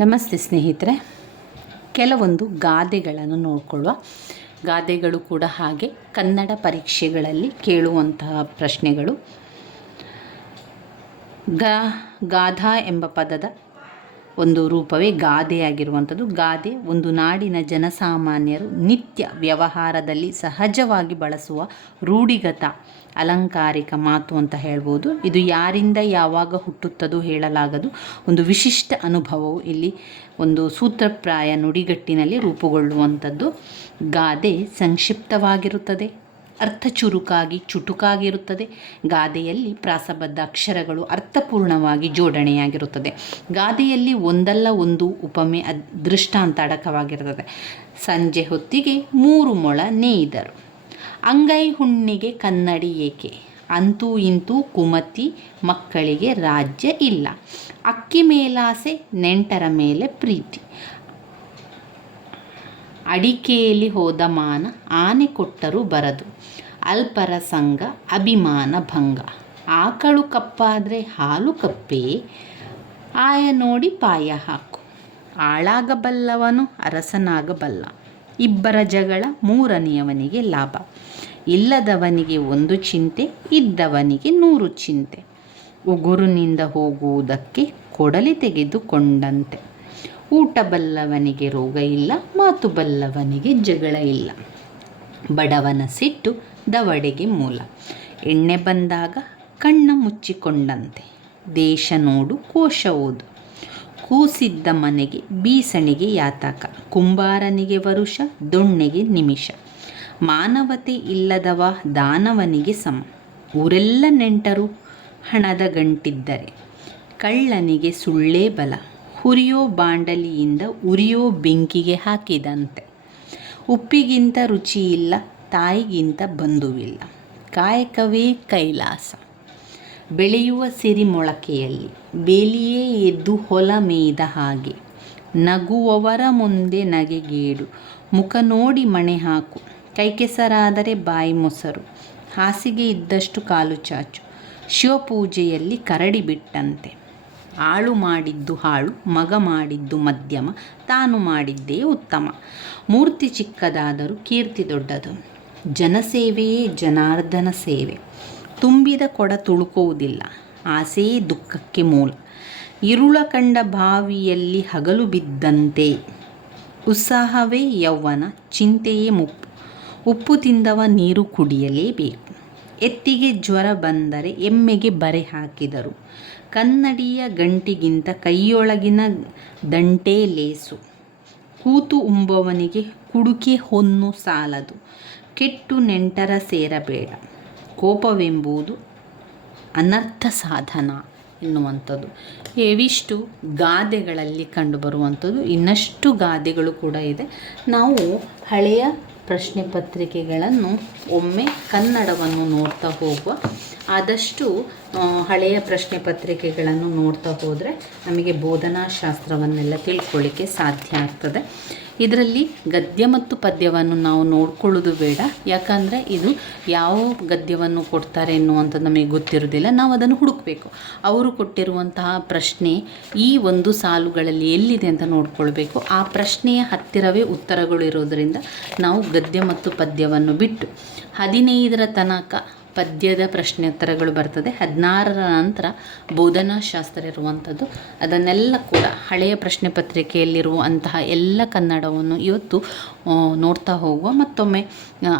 ನಮಸ್ತೆ ಸ್ನೇಹಿತರೆ, ಕೆಲವೊಂದು ಗಾದೆಗಳನ್ನು ನೋಡಿಕೊಳ್ಳುವ. ಗಾದೆಗಳು ಕೂಡ ಹಾಗೆ ಕನ್ನಡ ಪರೀಕ್ಷೆಗಳಲ್ಲಿ ಕೇಳುವಂತಹ ಪ್ರಶ್ನೆಗಳು. ಗಾಧ ಎಂಬ ಪದದ ಒಂದು ರೂಪವೇ ಗಾದೆಯಾಗಿರುವಂಥದ್ದು. ಗಾದೆ ಒಂದು ನಾಡಿನ ಜನಸಾಮಾನ್ಯರು ನಿತ್ಯ ವ್ಯವಹಾರದಲ್ಲಿ ಸಹಜವಾಗಿ ಬಳಸುವ ರೂಢಿಗತ ಅಲಂಕಾರಿಕ ಮಾತು ಅಂತ ಹೇಳ್ಬೋದು. ಇದು ಯಾರಿಂದ ಯಾವಾಗ ಹುಟ್ಟುತ್ತದೋ ಹೇಳಲಾಗದು. ಒಂದು ವಿಶಿಷ್ಟ ಅನುಭವವು ಇಲ್ಲಿ ಒಂದು ಸೂತ್ರಪ್ರಾಯ ನುಡಿಗಟ್ಟಿನಲ್ಲಿ ರೂಪುಗೊಳ್ಳುವಂಥದ್ದು. ಗಾದೆ ಸಂಕ್ಷಿಪ್ತವಾಗಿರುತ್ತದೆ, ಅರ್ಥ ಚುಟುಕಾಗಿರುತ್ತದೆ. ಗಾದೆಯಲ್ಲಿ ಪ್ರಾಸಬದ್ಧ ಅಕ್ಷರಗಳು ಅರ್ಥಪೂರ್ಣವಾಗಿ ಜೋಡಣೆಯಾಗಿರುತ್ತದೆ. ಗಾದೆಯಲ್ಲಿ ಒಂದಲ್ಲ ಒಂದು ಉಪಮೆ ದೃಷ್ಟಾಂತ ಅಡಕವಾಗಿರುತ್ತದೆ. ಸಂಜೆ ಹೊತ್ತಿಗೆ 3 ಮೊಳ ನೇಯ್ದರು, ಅಂಗೈ ಹುಣ್ಣಿಗೆ ಕನ್ನಡಿ ಏಕೆ, ಅಂತೂ ಇಂತೂ ಕುಮತಿ ಮಕ್ಕಳಿಗೆ ರಾಜ್ಯ ಇಲ್ಲ, ಅಕ್ಕಿ ಮೇಲಾಸೆ ನೆಂಟರ ಮೇಲೆ ಪ್ರೀತಿ, ಅಡಿಕೆಯಲ್ಲಿ ಹೋದ ಮಾನ ಆನೆ ಕೊಟ್ಟರೂ ಬರದು, ಅಲ್ಪರ ಸಂಘ ಅಭಿಮಾನ ಭಂಗ, ಆಕಳು ಕಪ್ಪಾದರೆ ಹಾಲು ಕಪ್ಪೇ, ಆಯ ನೋಡಿ ಪಾಯ ಹಾಕು, ಆಳಾಗಬಲ್ಲವನು ಅರಸನಾಗಬಲ್ಲ, ಇಬ್ಬರ ಜಗಳ ಮೂರನೆಯವನಿಗೆ ಲಾಭ, ಇಲ್ಲದವನಿಗೆ ಒಂದು ಚಿಂತೆ ಇದ್ದವನಿಗೆ 100 ಚಿಂತೆ, ಉಗುರಿನಿಂದ ಹೋಗುವುದಕ್ಕೆ ಕೊಡಲಿ ತೆಗೆದುಕೊಂಡಂತೆ, ಊಟ ಬಲ್ಲವನಿಗೆ ರೋಗ ಇಲ್ಲ, ಮಾತು ಬಲ್ಲವನಿಗೆ ಜಗಳ ಇಲ್ಲ, ಬಡವನ ಸಿಟ್ಟು ದವಡೆಗೆ ಮೂಲ, ಎಣ್ಣೆ ಬಂದಾಗ ಕಣ್ಣ ಮುಚ್ಚಿಕೊಂಡಂತೆ, ದೇಶ ನೋಡು ಕೋಶ ಓದು, ಕೂಸಿದ್ದ ಮನೆಗೆ ಬೀಸಣಿಗೆ ಯಾತಕ, ಕುಂಬಾರನಿಗೆ ವರುಷ ದೊಣ್ಣೆಗೆ ನಿಮಿಷ, ಮಾನವತೆ ಇಲ್ಲದವ ದಾನವನಿಗೆ ಸಮ, ಊರೆಲ್ಲ ನೆಂಟರು ಹಣದ ಗಂಟಿದ್ದರೆ, ಕಳ್ಳನಿಗೆ ಸುಳ್ಳೇ ಬಲ, ಹುರಿಯೋ ಬಾಂಡಲಿಯಿಂದ ಉರಿಯೋ ಬೆಂಕಿಗೆ ಹಾಕಿದಂತೆ, ಉಪ್ಪಿಗಿಂತ ರುಚಿಯಿಲ್ಲ, ತಾಯಿಗಿಂತ ಬಂಧುವಿಲ್ಲ, ಕಾಯಕವೇ ಕೈಲಾಸ, ಬೆಳೆಯುವ ಸಿರಿ ಮೊಳಕೆಯಲ್ಲಿ ಬೇಲಿಯೇ ಎದ್ದು ಹೊಲ ಮೇಯ್ದ ಹಾಗೆ, ನಗುವವರ ಮುಂದೆ ನಗೆಗೇಡು, ಮುಖ ನೋಡಿ ಮಣೆ ಹಾಕು, ಕೈಕೆಸರಾದರೆ ಬಾಯಿ ಮೊಸರು, ಹಾಸಿಗೆ ಇದ್ದಷ್ಟು ಕಾಲು ಚಾಚು, ಶಿವಪೂಜೆಯಲ್ಲಿ ಕರಡಿ ಬಿಟ್ಟಂತೆ, ಆಳು ಮಾಡಿದ್ದು ಹಾಳು, ಮಗ ಮಾಡಿದ್ದು ಮಧ್ಯಮ, ತಾನು ಮಾಡಿದ್ದೇ ಉತ್ತಮ, ಮೂರ್ತಿ ಚಿಕ್ಕದಾದರೂ ಕೀರ್ತಿ ದೊಡ್ಡದು, ಜನಸೇವೆಯೇ ಜನಾರ್ದನ ಸೇವೆ, ತುಂಬಿದ ಕೊಡ ತುಳುಕುವುದಿಲ್ಲ, ಆಸೆಯೇ ದುಃಖಕ್ಕೆ ಮೂಲ, ಇರುಳ ಕಂಡ ಬಾವಿಯಲ್ಲಿ ಹಗಲು ಬಿದ್ದಂತೆ, ಉತ್ಸಾಹವೇ ಯೌವನ, ಚಿಂತೆಯೇ ಮುಪ್ಪು, ಉಪ್ಪು ತಿಂದವ ನೀರು ಕುಡಿಯಲೇಬೇಕು, ಎತ್ತಿಗೆ ಜ್ವರ ಬಂದರೆ ಎಮ್ಮೆಗೆ ಬರೆ ಹಾಕಿದರು, ಕನ್ನಡಿಯ ಗಂಟಿಗಿಂತ ಕೈಯೊಳಗಿನ ದಂಟೇ ಲೇಸು, ಕೂತು ಉಂಬುವವನಿಗೆ ಕುಡುಕೆ ಹೊನ್ನು ಸಾಲದು, ಕೆಟ್ಟು ನೆಂಟರ ಸೇರಬೇಡ, ಕೋಪವೆಂಬುದು ಅನರ್ಥ ಸಾಧನ ಎನ್ನುವಂಥದ್ದು. ಇವಿಷ್ಟು ಗಾದೆಗಳಲ್ಲಿ ಕಂಡುಬರುವಂಥದ್ದು. ಇನ್ನಷ್ಟು ಗಾದೆಗಳು ಕೂಡ ಇದೆ. ನಾವು ಹಳೆಯ ಪ್ರಶ್ನೆ ಪತ್ರಿಕೆಗಳನ್ನು ಒಮ್ಮೆ ಕನ್ನಡವನ್ನು ನೋಡ್ತಾ ಹೋಗುವ. ಆದಷ್ಟು ಹಳೆಯ ಪ್ರಶ್ನೆ ಪತ್ರಿಕೆಗಳನ್ನು ನೋಡ್ತಾ ಹೋದರೆ ನಮಗೆ ಬೋಧನಾಶಾಸ್ತ್ರವನ್ನೆಲ್ಲ ತಿಳ್ಕೊಳ್ಳಿಕ್ಕೆ ಸಾಧ್ಯ ಆಗ್ತದೆ. ಇದರಲ್ಲಿ ಗದ್ಯ ಮತ್ತು ಪದ್ಯವನ್ನು ನಾವು ನೋಡ್ಕೊಳ್ಳೋದು ಬೇಡ. ಯಾಕಂದರೆ ಇದು ಯಾವ ಗದ್ಯವನ್ನು ಕೊಡ್ತಾರೆ ಎನ್ನುವಂಥದ್ದು ನಮಗೆ ಗೊತ್ತಿರೋದಿಲ್ಲ. ನಾವು ಅದನ್ನು ಹುಡುಕಬೇಕು. ಅವರು ಕೊಟ್ಟಿರುವಂತಹ ಪ್ರಶ್ನೆ ಈ ಒಂದು ಸಾಲುಗಳಲ್ಲಿ ಎಲ್ಲಿದೆ ಅಂತ ನೋಡ್ಕೊಳ್ಬೇಕು. ಆ ಪ್ರಶ್ನೆಯ ಹತ್ತಿರವೇ ಉತ್ತರಗಳು ಇರೋದರಿಂದ ನಾವು ಗದ್ಯ ಮತ್ತು ಪದ್ಯವನ್ನು ಬಿಟ್ಟು 15ರ ತನಕ ಪದ್ಯದ ಪ್ರಶ್ನೋತ್ತರಗಳು ಬರ್ತದೆ. 16ರ ನಂತರ ಬೋಧನಾಶಾಸ್ತ್ರ ಇರುವಂಥದ್ದು. ಅದನ್ನೆಲ್ಲ ಕೂಡ ಹಳೆಯ ಪ್ರಶ್ನೆ ಪತ್ರಿಕೆಯಲ್ಲಿರುವಂತಹ ಎಲ್ಲ ಕನ್ನಡವನ್ನು ಇವತ್ತು ನೋಡ್ತಾ ಹೋಗುವ. ಮತ್ತೊಮ್ಮೆ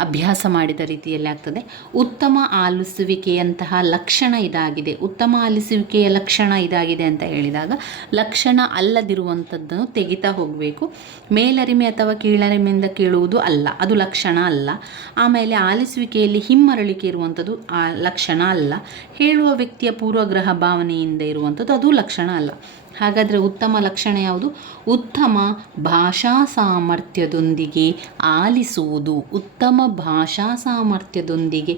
ಅಭ್ಯಾಸ ಮಾಡಿದ ರೀತಿಯಲ್ಲಿ ಆಗ್ತದೆ. ಉತ್ತಮ ಆಲಿಸುವಿಕೆಯಂತಹ ಲಕ್ಷಣ ಇದಾಗಿದೆ. ಉತ್ತಮ ಆಲಿಸುವಿಕೆಯ ಲಕ್ಷಣ ಇದಾಗಿದೆ ಅಂತ ಹೇಳಿದಾಗ ಲಕ್ಷಣ ಅಲ್ಲದಿರುವಂಥದ್ದನ್ನು ತೆಗಿತಾ ಹೋಗಬೇಕು. ಮೇಲರಿಮೆ ಅಥವಾ ಕೀಳರಿಮೆಯಿಂದ ಕೇಳುವುದು ಅಲ್ಲ, ಅದು ಲಕ್ಷಣ ಅಲ್ಲ. ಆಮೇಲೆ ಆಲಿಸುವಿಕೆಯಲ್ಲಿ ಹಿಮ್ಮರಳಿಕೆ ಇರುವಂಥದ್ದು ಆ ಲಕ್ಷಣ ಅಲ್ಲ. ಹೇಳುವ ವ್ಯಕ್ತಿಯ ಪೂರ್ವಗ್ರಹ ಭಾವನೆಯಿಂದ ಇರುವಂಥದ್ದು ಅದು ಲಕ್ಷಣ ಅಲ್ಲ. ಹಾಗಾದರೆ ಉತ್ತಮ ಲಕ್ಷಣ ಯಾವುದು? ಉತ್ತಮ ಭಾಷಾ ಸಾಮರ್ಥ್ಯದೊಂದಿಗೆ ಆಲಿಸುವುದು. ಉತ್ತಮ ಭಾಷಾ ಸಾಮರ್ಥ್ಯದೊಂದಿಗೆ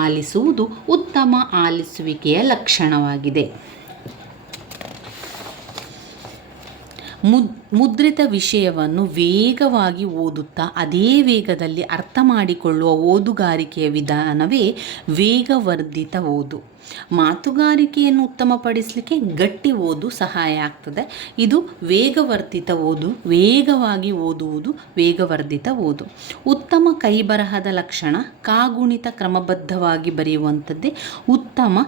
ಆಲಿಸುವುದು ಉತ್ತಮ ಆಲಿಸುವಿಕೆಯ ಲಕ್ಷಣವಾಗಿದೆ. ಮುದ್ರಿತ ವಿಷಯವನ್ನು ವೇಗವಾಗಿ ಓದುತ್ತಾ ಅದೇ ವೇಗದಲ್ಲಿ ಅರ್ಥ ಮಾಡಿಕೊಳ್ಳುವ ಓದುಗಾರಿಕೆಯ ವಿಧಾನವೇ ವೇಗವರ್ಧಿತ ಓದು. ಮಾತುಗಾರಿಕೆಯನ್ನು ಉತ್ತಮಪಡಿಸಲಿಕ್ಕೆ ಗಟ್ಟಿ ಓದು ಸಹಾಯ ಆಗ್ತದೆ. ಇದು ವೇಗವರ್ಧಿತ ಓದು, ವೇಗವಾಗಿ ಓದುವುದು ವೇಗವರ್ಧಿತ ಓದು. ಉತ್ತಮ ಕೈಬರಹದ ಲಕ್ಷಣ ಕಾಗುಣಿತ ಕ್ರಮಬದ್ಧವಾಗಿ ಬರೆಯುವಂಥದ್ದೇ ಉತ್ತಮ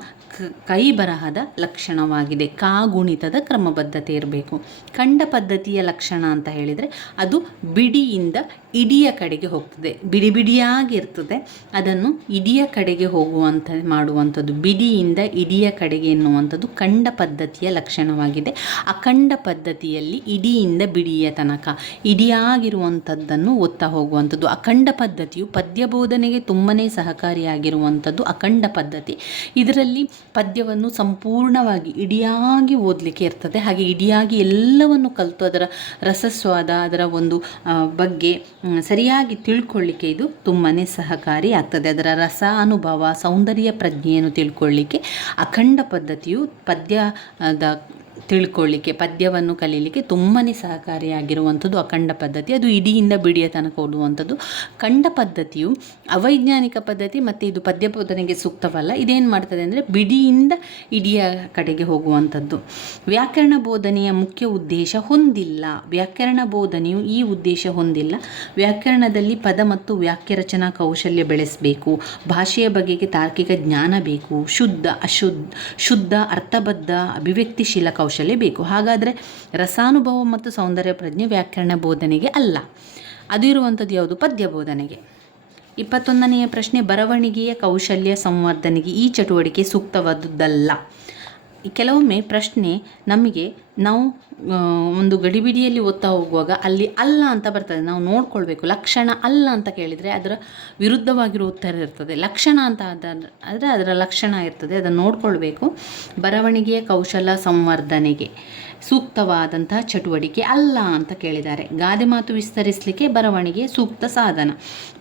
ಕೈಬರಹದ ಲಕ್ಷಣವಾಗಿದೆ. ಕಾಗುಣಿತದ ಕ್ರಮಬದ್ಧತೆ ಇರಬೇಕು. ಖಂಡ ಪದ್ಧತಿಯ ಲಕ್ಷಣ ಅಂತ ಹೇಳಿದರೆ ಅದು ಬಿಡಿಯಿಂದ ಇಡಿಯ ಕಡೆಗೆ ಹೋಗ್ತದೆ. ಬಿಡಿ ಬಿಡಿಯಾಗಿರ್ತದೆ, ಅದನ್ನು ಇಡಿಯ ಕಡೆಗೆ ಹೋಗುವಂಥ ಮಾಡುವಂಥದ್ದು. ಬಿಡಿಯಿಂದ ಇಡಿಯ ಕಡೆಗೆ ಎನ್ನುವಂಥದ್ದು ಖಂಡ ಪದ್ಧತಿಯ ಲಕ್ಷಣವಾಗಿದೆ. ಅಖಂಡ ಪದ್ಧತಿಯಲ್ಲಿ ಇಡಿಯಿಂದ ಬಿಡಿಯ ತನಕ ಇಡಿಯಾಗಿರುವಂಥದ್ದನ್ನು ಒತ್ತಾ ಹೋಗುವಂಥದ್ದು. ಅಖಂಡ ಪದ್ಧತಿಯು ಪದ್ಯ ಬೋಧನೆಗೆ ತುಂಬಾ ಸಹಕಾರಿಯಾಗಿರುವಂಥದ್ದು ಅಖಂಡ ಪದ್ಧತಿ. ಇದರಲ್ಲಿ ಪದ್ಯವನ್ನು ಸಂಪೂರ್ಣವಾಗಿ ಇಡಿಯಾಗಿ ಓದಲಿಕ್ಕೆ ಇರ್ತದೆ. ಹಾಗೆ ಇಡಿಯಾಗಿ ಎಲ್ಲವನ್ನು ಕಲಿತು ಅದರ ರಸಸ್ವಾದ, ಅದರ ಒಂದು ಬಗ್ಗೆ ಸರಿಯಾಗಿ ತಿಳ್ಕೊಳ್ಳಿಕ್ಕೆ ಇದು ತುಂಬಾ ಸಹಕಾರಿ ಆಗ್ತದೆ. ಅದರ ರಸ ಅನುಭವ, ಸೌಂದರ್ಯ ಪ್ರಜ್ಞೆಯನ್ನು ತಿಳ್ಕೊಳ್ಳಿಕ್ಕೆ ಅಖಂಡ ಪದ್ಧತಿಯು ಪದ್ಯದ ತಿಳ್ಕೊಳ್ಳಿಕ್ಕೆ, ಪದ್ಯವನ್ನು ಕಲೀಲಿಕ್ಕೆ ತುಂಬಾ ಸಹಕಾರಿಯಾಗಿರುವಂಥದ್ದು ಅಖಂಡ ಪದ್ಧತಿ. ಅದು ಇಡಿಯಿಂದ ಬಿಡಿಯ ತನಕ ಓದುವಂಥದ್ದು. ಖಂಡ ಪದ್ಧತಿಯು ಅವೈಜ್ಞಾನಿಕ ಪದ್ಧತಿ ಮತ್ತು ಇದು ಪದ್ಯ ಬೋಧನೆಗೆ ಸೂಕ್ತವಲ್ಲ. ಇದೇನು ಮಾಡ್ತದೆ ಅಂದರೆ ಬಿಡಿಯಿಂದ ಇಡಿಯ ಕಡೆಗೆ ಹೋಗುವಂಥದ್ದು. ವ್ಯಾಕರಣ ಬೋಧನೆಯ ಮುಖ್ಯ ಉದ್ದೇಶ ಹೊಂದಿಲ್ಲ. ವ್ಯಾಕರಣ ಬೋಧನೆಯು ಈ ಉದ್ದೇಶ ಹೊಂದಿಲ್ಲ. ವ್ಯಾಕರಣದಲ್ಲಿ ಪದ ಮತ್ತು ವಾಕ್ಯ ರಚನಾ ಕೌಶಲ್ಯ ಬೆಳೆಸಬೇಕು. ಭಾಷೆಯ ಬಗೆಗೆ ತಾರ್ಕಿಕ ಜ್ಞಾನ ಬೇಕು. ಶುದ್ಧ ಅರ್ಥಬದ್ಧ ಅಭಿವ್ಯಕ್ತಿಶೀಲ ಕೌಶಲ್ಯ ಬೇಕು. ಹಾಗಾದರೆ ರಸಾನುಭವ ಮತ್ತು ಸೌಂದರ್ಯ ಪ್ರಜ್ಞೆ ವ್ಯಾಕರಣ ಬೋಧನೆಗೆ ಅಲ್ಲ. ಅದು ಇರುವಂಥದ್ದು ಯಾವುದು? ಪದ್ಯ ಬೋಧನೆಗೆ. 21ನೆಯ ಪ್ರಶ್ನೆ, ಬರವಣಿಗೆಯ ಕೌಶಲ್ಯ ಸಂವರ್ಧನೆಗೆ ಈ ಚಟುವಟಿಕೆ ಸೂಕ್ತವಾದುದಲ್ಲ. ಕೆಲವೊಮ್ಮೆ ಪ್ರಶ್ನೆ ನಾವು ಒಂದು ಗಡಿಬಿಡಿಯಲ್ಲಿ ಓದ್ತಾ ಹೋಗುವಾಗ ಅಲ್ಲಿ ಅಲ್ಲ ಅಂತ ಬರ್ತದೆ. ನಾವು ನೋಡ್ಕೊಳ್ಬೇಕು. ಲಕ್ಷಣ ಅಲ್ಲ ಅಂತ ಕೇಳಿದರೆ ಅದರ ವಿರುದ್ಧವಾಗಿರೋ ಉತ್ತರ ಇರ್ತದೆ. ಲಕ್ಷಣ ಅಂತ ಆದರೆ ಅದರ ಲಕ್ಷಣ ಇರ್ತದೆ, ಅದನ್ನು ನೋಡ್ಕೊಳ್ಬೇಕು. ಬರವಣಿಗೆಯ ಕೌಶಲ ಸಂವರ್ಧನೆಗೆ ಸೂಕ್ತವಾದಂತಹ ಚಟುವಟಿಕೆ ಅಲ್ಲ ಅಂತ ಕೇಳಿದ್ದಾರೆ. ಗಾದೆ ಮಾತು ವಿಸ್ತರಿಸಲಿಕ್ಕೆ ಬರವಣಿಗೆ ಸೂಕ್ತ ಸಾಧನ.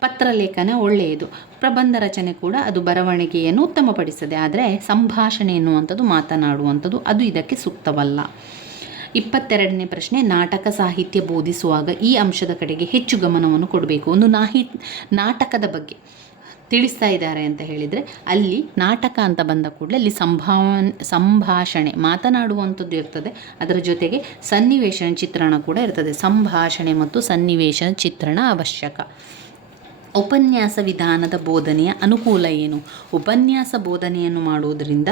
ಪತ್ರಲೇಖನ ಒಳ್ಳೆಯದು. ಪ್ರಬಂಧ ರಚನೆ ಕೂಡ ಅದು ಬರವಣಿಗೆಯನ್ನು ಉತ್ತಮಪಡಿಸ್ತದೆ. ಆದರೆ ಸಂಭಾಷಣೆ ಎನ್ನುವಂಥದ್ದು, ಮಾತನಾಡುವಂಥದ್ದು, ಅದು ಇದಕ್ಕೆ ಸೂಕ್ತವಲ್ಲ. 22ನೇ ಪ್ರಶ್ನೆ, ನಾಟಕ ಸಾಹಿತ್ಯ ಬೋಧಿಸುವಾಗ ಈ ಅಂಶದ ಕಡೆಗೆ ಹೆಚ್ಚು ಗಮನವನ್ನು ಕೊಡಬೇಕು. ಒಂದು ನಾಟಕದ ಬಗ್ಗೆ ತಿಳಿಸ್ತಾ ಇದ್ದಾರೆ ಅಂತ ಹೇಳಿದರೆ ಅಲ್ಲಿ ನಾಟಕ ಅಂತ ಬಂದ ಕೂಡಲೇ ಅಲ್ಲಿ ಸಂಭಾಷಣೆ ಮಾತನಾಡುವಂಥದ್ದು ಇರ್ತದೆ. ಅದರ ಜೊತೆಗೆ ಸನ್ನಿವೇಶ ಚಿತ್ರಣ ಕೂಡ ಇರ್ತದೆ. ಸಂಭಾಷಣೆ ಮತ್ತು ಸನ್ನಿವೇಶ ಚಿತ್ರಣ ಅವಶ್ಯಕ. ಉಪನ್ಯಾಸ ವಿಧಾನದ ಬೋಧನೆಯ ಅನುಕೂಲ ಏನು? ಉಪನ್ಯಾಸ ಬೋಧನೆಯನ್ನು ಮಾಡುವುದರಿಂದ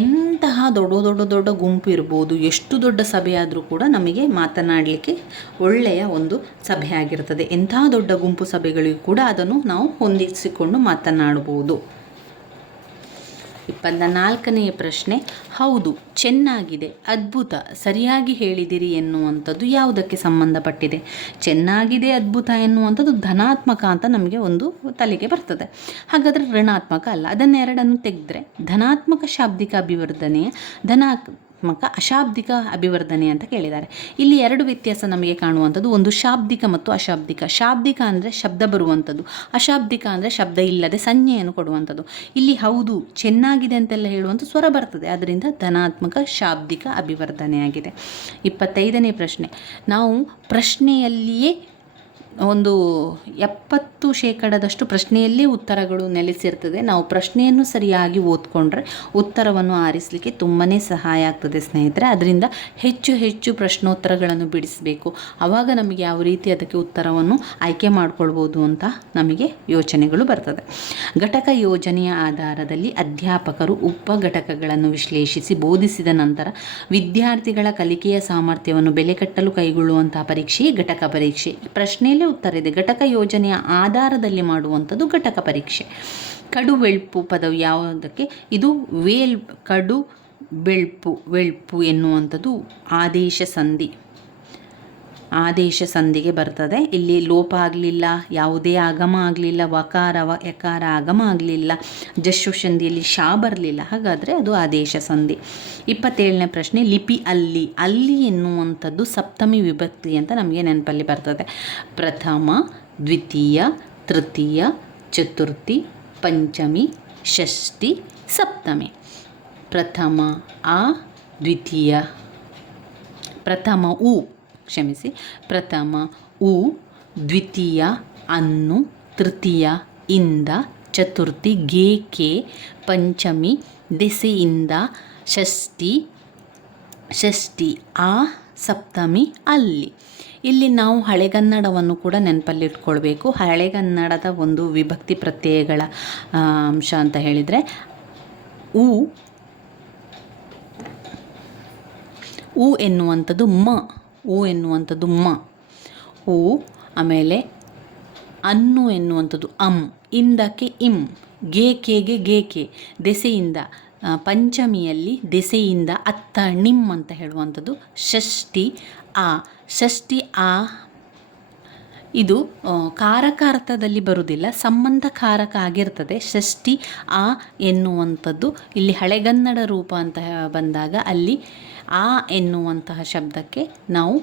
ಎಂತಹ ದೊಡ್ಡ ಗುಂಪು ಇರ್ಬೋದು, ಎಷ್ಟು ದೊಡ್ಡ ಸಭೆಯಾದರೂ ಕೂಡ ನಮಗೆ ಮಾತನಾಡಲಿಕ್ಕೆ ಒಳ್ಳೆಯ ಒಂದು ಸಭೆ ಆಗಿರ್ತದೆ. ಎಂಥ ದೊಡ್ಡ ಗುಂಪು ಸಭೆಗಳಿಗೂ ಕೂಡ ಅದನ್ನು ನಾವು ಹೊಂದಿಸಿಕೊಂಡು ಮಾತನಾಡಬಹುದು. 24ನೇ ಪ್ರಶ್ನೆ, ಹೌದು, ಚೆನ್ನಾಗಿದೆ, ಅದ್ಭುತ, ಸರಿಯಾಗಿ ಹೇಳಿದಿರಿ ಎನ್ನುವಂಥದ್ದು ಯಾವುದಕ್ಕೆ ಸಂಬಂಧಪಟ್ಟಿದೆ? ಚೆನ್ನಾಗಿದೆ, ಅದ್ಭುತ ಎನ್ನುವಂಥದ್ದು ಧನಾತ್ಮಕ ಅಂತ ನಮಗೆ ಒಂದು ತಲೆಗೆ ಬರ್ತದೆ. ಹಾಗಾದರೆ ಋಣಾತ್ಮಕ ಅಲ್ಲ. ಅದನ್ನೆರಡನ್ನು ತೆಗೆದ್ರೆ ಧನಾತ್ಮಕ ಶಾಬ್ದಿಕ ಅಭಿವರ್ಧನೆಯ ಅಶಾಬ್ದಿಕ ಅಭಿವರ್ಧನೆ ಅಂತ ಕೇಳಿದ್ದಾರೆ. ಇಲ್ಲಿ ಎರಡು ವ್ಯತ್ಯಾಸ ನಮಗೆ ಕಾಣುವಂಥದ್ದು. ಒಂದು ಶಾಬ್ದಿಕ ಮತ್ತು ಅಶಾಬ್ದಿಕ. ಶಾಬ್ದಿಕ ಅಂದರೆ ಶಬ್ದ ಬರುವಂಥದ್ದು, ಅಶಾಬ್ದಿಕ ಅಂದರೆ ಶಬ್ದ ಇಲ್ಲದೆ ಸಂಜ್ಞೆಯನ್ನು ಕೊಡುವಂಥದ್ದು. ಇಲ್ಲಿ ಹೌದು, ಚೆನ್ನಾಗಿದೆ ಅಂತೆಲ್ಲ ಹೇಳುವಂಥ ಸ್ವರ ಬರ್ತದೆ. ಅದರಿಂದ ಧನಾತ್ಮಕ ಶಾಬ್ದಿಕ ಅಭಿವರ್ಧನೆಯಾಗಿದೆ. 25ನೇ ಪ್ರಶ್ನೆ, ನಾವು ಪ್ರಶ್ನೆಯಲ್ಲಿಯೇ ಒಂದು 70% ಪ್ರಶ್ನೆಯಲ್ಲೇ ಉತ್ತರಗಳು ನೆಲೆಸಿರ್ತದೆ. ನಾವು ಪ್ರಶ್ನೆಯನ್ನು ಸರಿಯಾಗಿ ಓದ್ಕೊಂಡ್ರೆ ಉತ್ತರವನ್ನು ಆರಿಸಲಿಕ್ಕೆ ತುಂಬಾ ಸಹಾಯ ಆಗ್ತದೆ ಸ್ನೇಹಿತರೆ. ಅದರಿಂದ ಹೆಚ್ಚು ಪ್ರಶ್ನೋತ್ತರಗಳನ್ನು ಬಿಡಿಸಬೇಕು. ಆವಾಗ ನಮಗೆ ಯಾವ ರೀತಿ ಅದಕ್ಕೆ ಉತ್ತರವನ್ನು ಆಯ್ಕೆ ಮಾಡ್ಕೊಳ್ಬೋದು ಅಂತ ನಮಗೆ ಯೋಚನೆಗಳು ಬರ್ತದೆ. ಘಟಕ ಯೋಜನೆಯ ಆಧಾರದಲ್ಲಿ ಅಧ್ಯಾಪಕರು ಉಪಘಟಕಗಳನ್ನು ವಿಶ್ಲೇಷಿಸಿ ಬೋಧಿಸಿದ ನಂತರ ವಿದ್ಯಾರ್ಥಿಗಳ ಕಲಿಕೆಯ ಸಾಮರ್ಥ್ಯವನ್ನು ಬೆಲೆ ಕಟ್ಟಲು ಕೈಗೊಳ್ಳುವಂತಹ ಪರೀಕ್ಷೆಯೇ ಘಟಕ ಪರೀಕ್ಷೆ. ಪ್ರಶ್ನೆಯಲ್ಲಿ ಉತ್ತರ ಇದೆ. ಘಟಕ ಯೋಜನೆಯ ಆಧಾರದಲ್ಲಿ ಮಾಡುವಂಥದ್ದು ಘಟಕ ಪರೀಕ್ಷೆ. ಕಡು ಬೆಳ್ಪು ಪದವು ಯಾವುದಕ್ಕೆ? ಇದು ಕಡು ಬೆಳ್ಪು ಎನ್ನುವಂಥದ್ದು ಆದೇಶ ಸಂಧಿಗೆ ಬರ್ತದೆ. ಇಲ್ಲಿ ಲೋಪ ಆಗಲಿಲ್ಲ, ಯಾವುದೇ ಆಗಮ ಆಗಲಿಲ್ಲ, ವಕಾರ ಯಕಾರ ಆಗಮ ಆಗಲಿಲ್ಲ, ಜಶ್ವ ಸಂಧಿಯಲ್ಲಿ ಶಾ ಬರಲಿಲ್ಲ. ಹಾಗಾದರೆ ಅದು ಆದೇಶ ಸಂಧಿ. 27ನೇ ಪ್ರಶ್ನೆ, ಲಿಪಿ ಅಲ್ಲಿ ಎನ್ನುವಂಥದ್ದು ಸಪ್ತಮಿ ವಿಭಕ್ತಿ ಅಂತ ನಮಗೆ ನೆನಪಲ್ಲಿ ಬರ್ತದೆ. ಪ್ರಥಮ, ದ್ವಿತೀಯ, ತೃತೀಯ, ಚತುರ್ಥಿ, ಪಂಚಮಿ, ಷಷ್ಠಿ, ಸಪ್ತಮಿ. ಪ್ರಥಮ ಆ, ದ್ವಿತೀಯ ಪ್ರಥಮ ಉ, ದ್ವಿತೀಯ ಅನ್ನು, ತೃತೀಯ ಇಂದ, ಚತುರ್ಥಿ, ಗೇಕೆ ಪಂಚಮಿ, ದೆಸೆಯಿಂದ ಷಷ್ಠಿ, ಷಷ್ಠಿ ಆ, ಸಪ್ತಮಿ ಅಲ್ಲಿ. ಇಲ್ಲಿ ನಾವು ಹಳೆಗನ್ನಡವನ್ನು ಕೂಡ ನೆನಪಲ್ಲಿಟ್ಕೊಳ್ಬೇಕು. ಹಳೆಗನ್ನಡದ ಒಂದು ವಿಭಕ್ತಿ ಪ್ರತ್ಯಯಗಳ ಅಂಶ ಅಂತ ಹೇಳಿದರೆ ಉ ಎನ್ನುವಂಥದ್ದು ಉ ಎನ್ನುವಂಥದ್ದು ಉ, ಆಮೇಲೆ ಅನ್ನು ಎನ್ನುವಂಥದ್ದು ಇಂದಕ್ಕೆ ಗೇಕೆಗೆ ಗೇಕೆ, ದೆಸೆಯಿಂದ ಪಂಚಮಿಯಲ್ಲಿ ದೆಸೆಯಿಂದ ನಿಮ್ ಅಂತ ಹೇಳುವಂಥದ್ದು ಷಷ್ಠಿ ಆ. ಇದು ಕಾರಕಾರ್ಥದಲ್ಲಿ ಬರುವುದಿಲ್ಲ, ಸಂಬಂಧ ಕಾರಕ ಆಗಿರ್ತದೆ. ಷಷ್ಠಿ ಆ ಎನ್ನುವಂಥದ್ದು ಇಲ್ಲಿ ಹಳೆಗನ್ನಡ ರೂಪ ಅಂತ ಬಂದಾಗ ಅಲ್ಲಿ ಆ ಎನ್ನುವಂತಹ ಶಬ್ದಕ್ಕೆ ನಾವು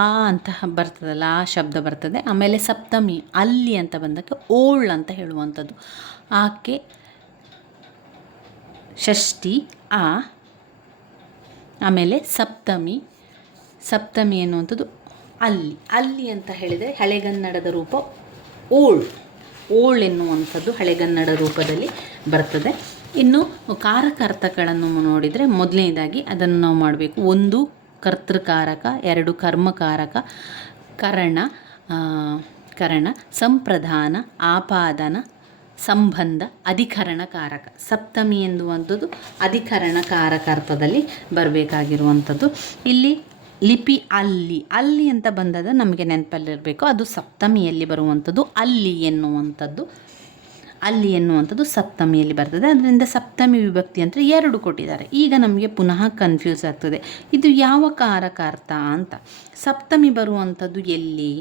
ಆ ಅಂತ ಬರ್ತದಲ್ಲ, ಆ ಶಬ್ದ ಬರ್ತದೆ. ಆಮೇಲೆ ಸಪ್ತಮಿ ಅಲ್ಲಿ ಅಂತ ಬಂದಾಗ ಓಳ್ ಅಂತ ಹೇಳುವಂಥದ್ದು. ಆಕೆ ಷಷ್ಠಿ ಆ, ಆಮೇಲೆ ಸಪ್ತಮಿ ಎನ್ನುವಂಥದ್ದು ಅಲ್ಲಿ ಅಂತ ಹೇಳಿದರೆ ಹಳೆಗನ್ನಡದ ರೂಪ ಓಳ್ ಎನ್ನುವಂಥದ್ದು ಹಳೆಗನ್ನಡ ರೂಪದಲ್ಲಿ ಬರ್ತದೆ. ಇನ್ನು ಕಾರಕಾರ್ಥಗಳನ್ನು ನೋಡಿದರೆ ಮೊದಲನೇದಾಗಿ ಅದನ್ನು ನಾವು ಮಾಡಬೇಕು. 1 ಕರ್ತೃಕಾರಕ, 2 ಕರ್ಮಕಾರಕ, ಕರಣ, ಸಂಪ್ರದಾನ, ಆಪಾದನ, ಸಂಬಂಧ, ಅಧಿಕರಣಕಾರಕ. ಸಪ್ತಮಿ ಎನ್ನುವಂಥದ್ದು ಅಧಿಕರಣಕಾರಕ ಅರ್ಥದಲ್ಲಿ ಬರಬೇಕಾಗಿರುವಂಥದ್ದು. ಇಲ್ಲಿ ಲಿಪಿ ಅಲ್ಲಿ ಅಂತ ಬಂದಾಗ ನಮಗೆ ನೆನಪಲ್ಲಿರಬೇಕು, ಅದು ಸಪ್ತಮಿಯಲ್ಲಿ ಬರುವಂಥದ್ದು. ಅಲ್ಲಿ ಎನ್ನುವಂಥದ್ದು ಸಪ್ತಮಿಯಲ್ಲಿ ಬರ್ತದೆ. ಅದರಿಂದ ಸಪ್ತಮಿ ವಿಭಕ್ತಿ ಅಂದರೆ 2 ಕೊಟ್ಟಿದ್ದಾರೆ. ಈಗ ನಮಗೆ ಪುನಃ ಕನ್ಫ್ಯೂಸ್ ಆಗ್ತದೆ, ಇದು ಯಾವ ಕಾರಕಾರ್ಥ ಅಂತ. ಸಪ್ತಮಿ ಬರುವಂಥದ್ದು ಎಲ್ಲಿ?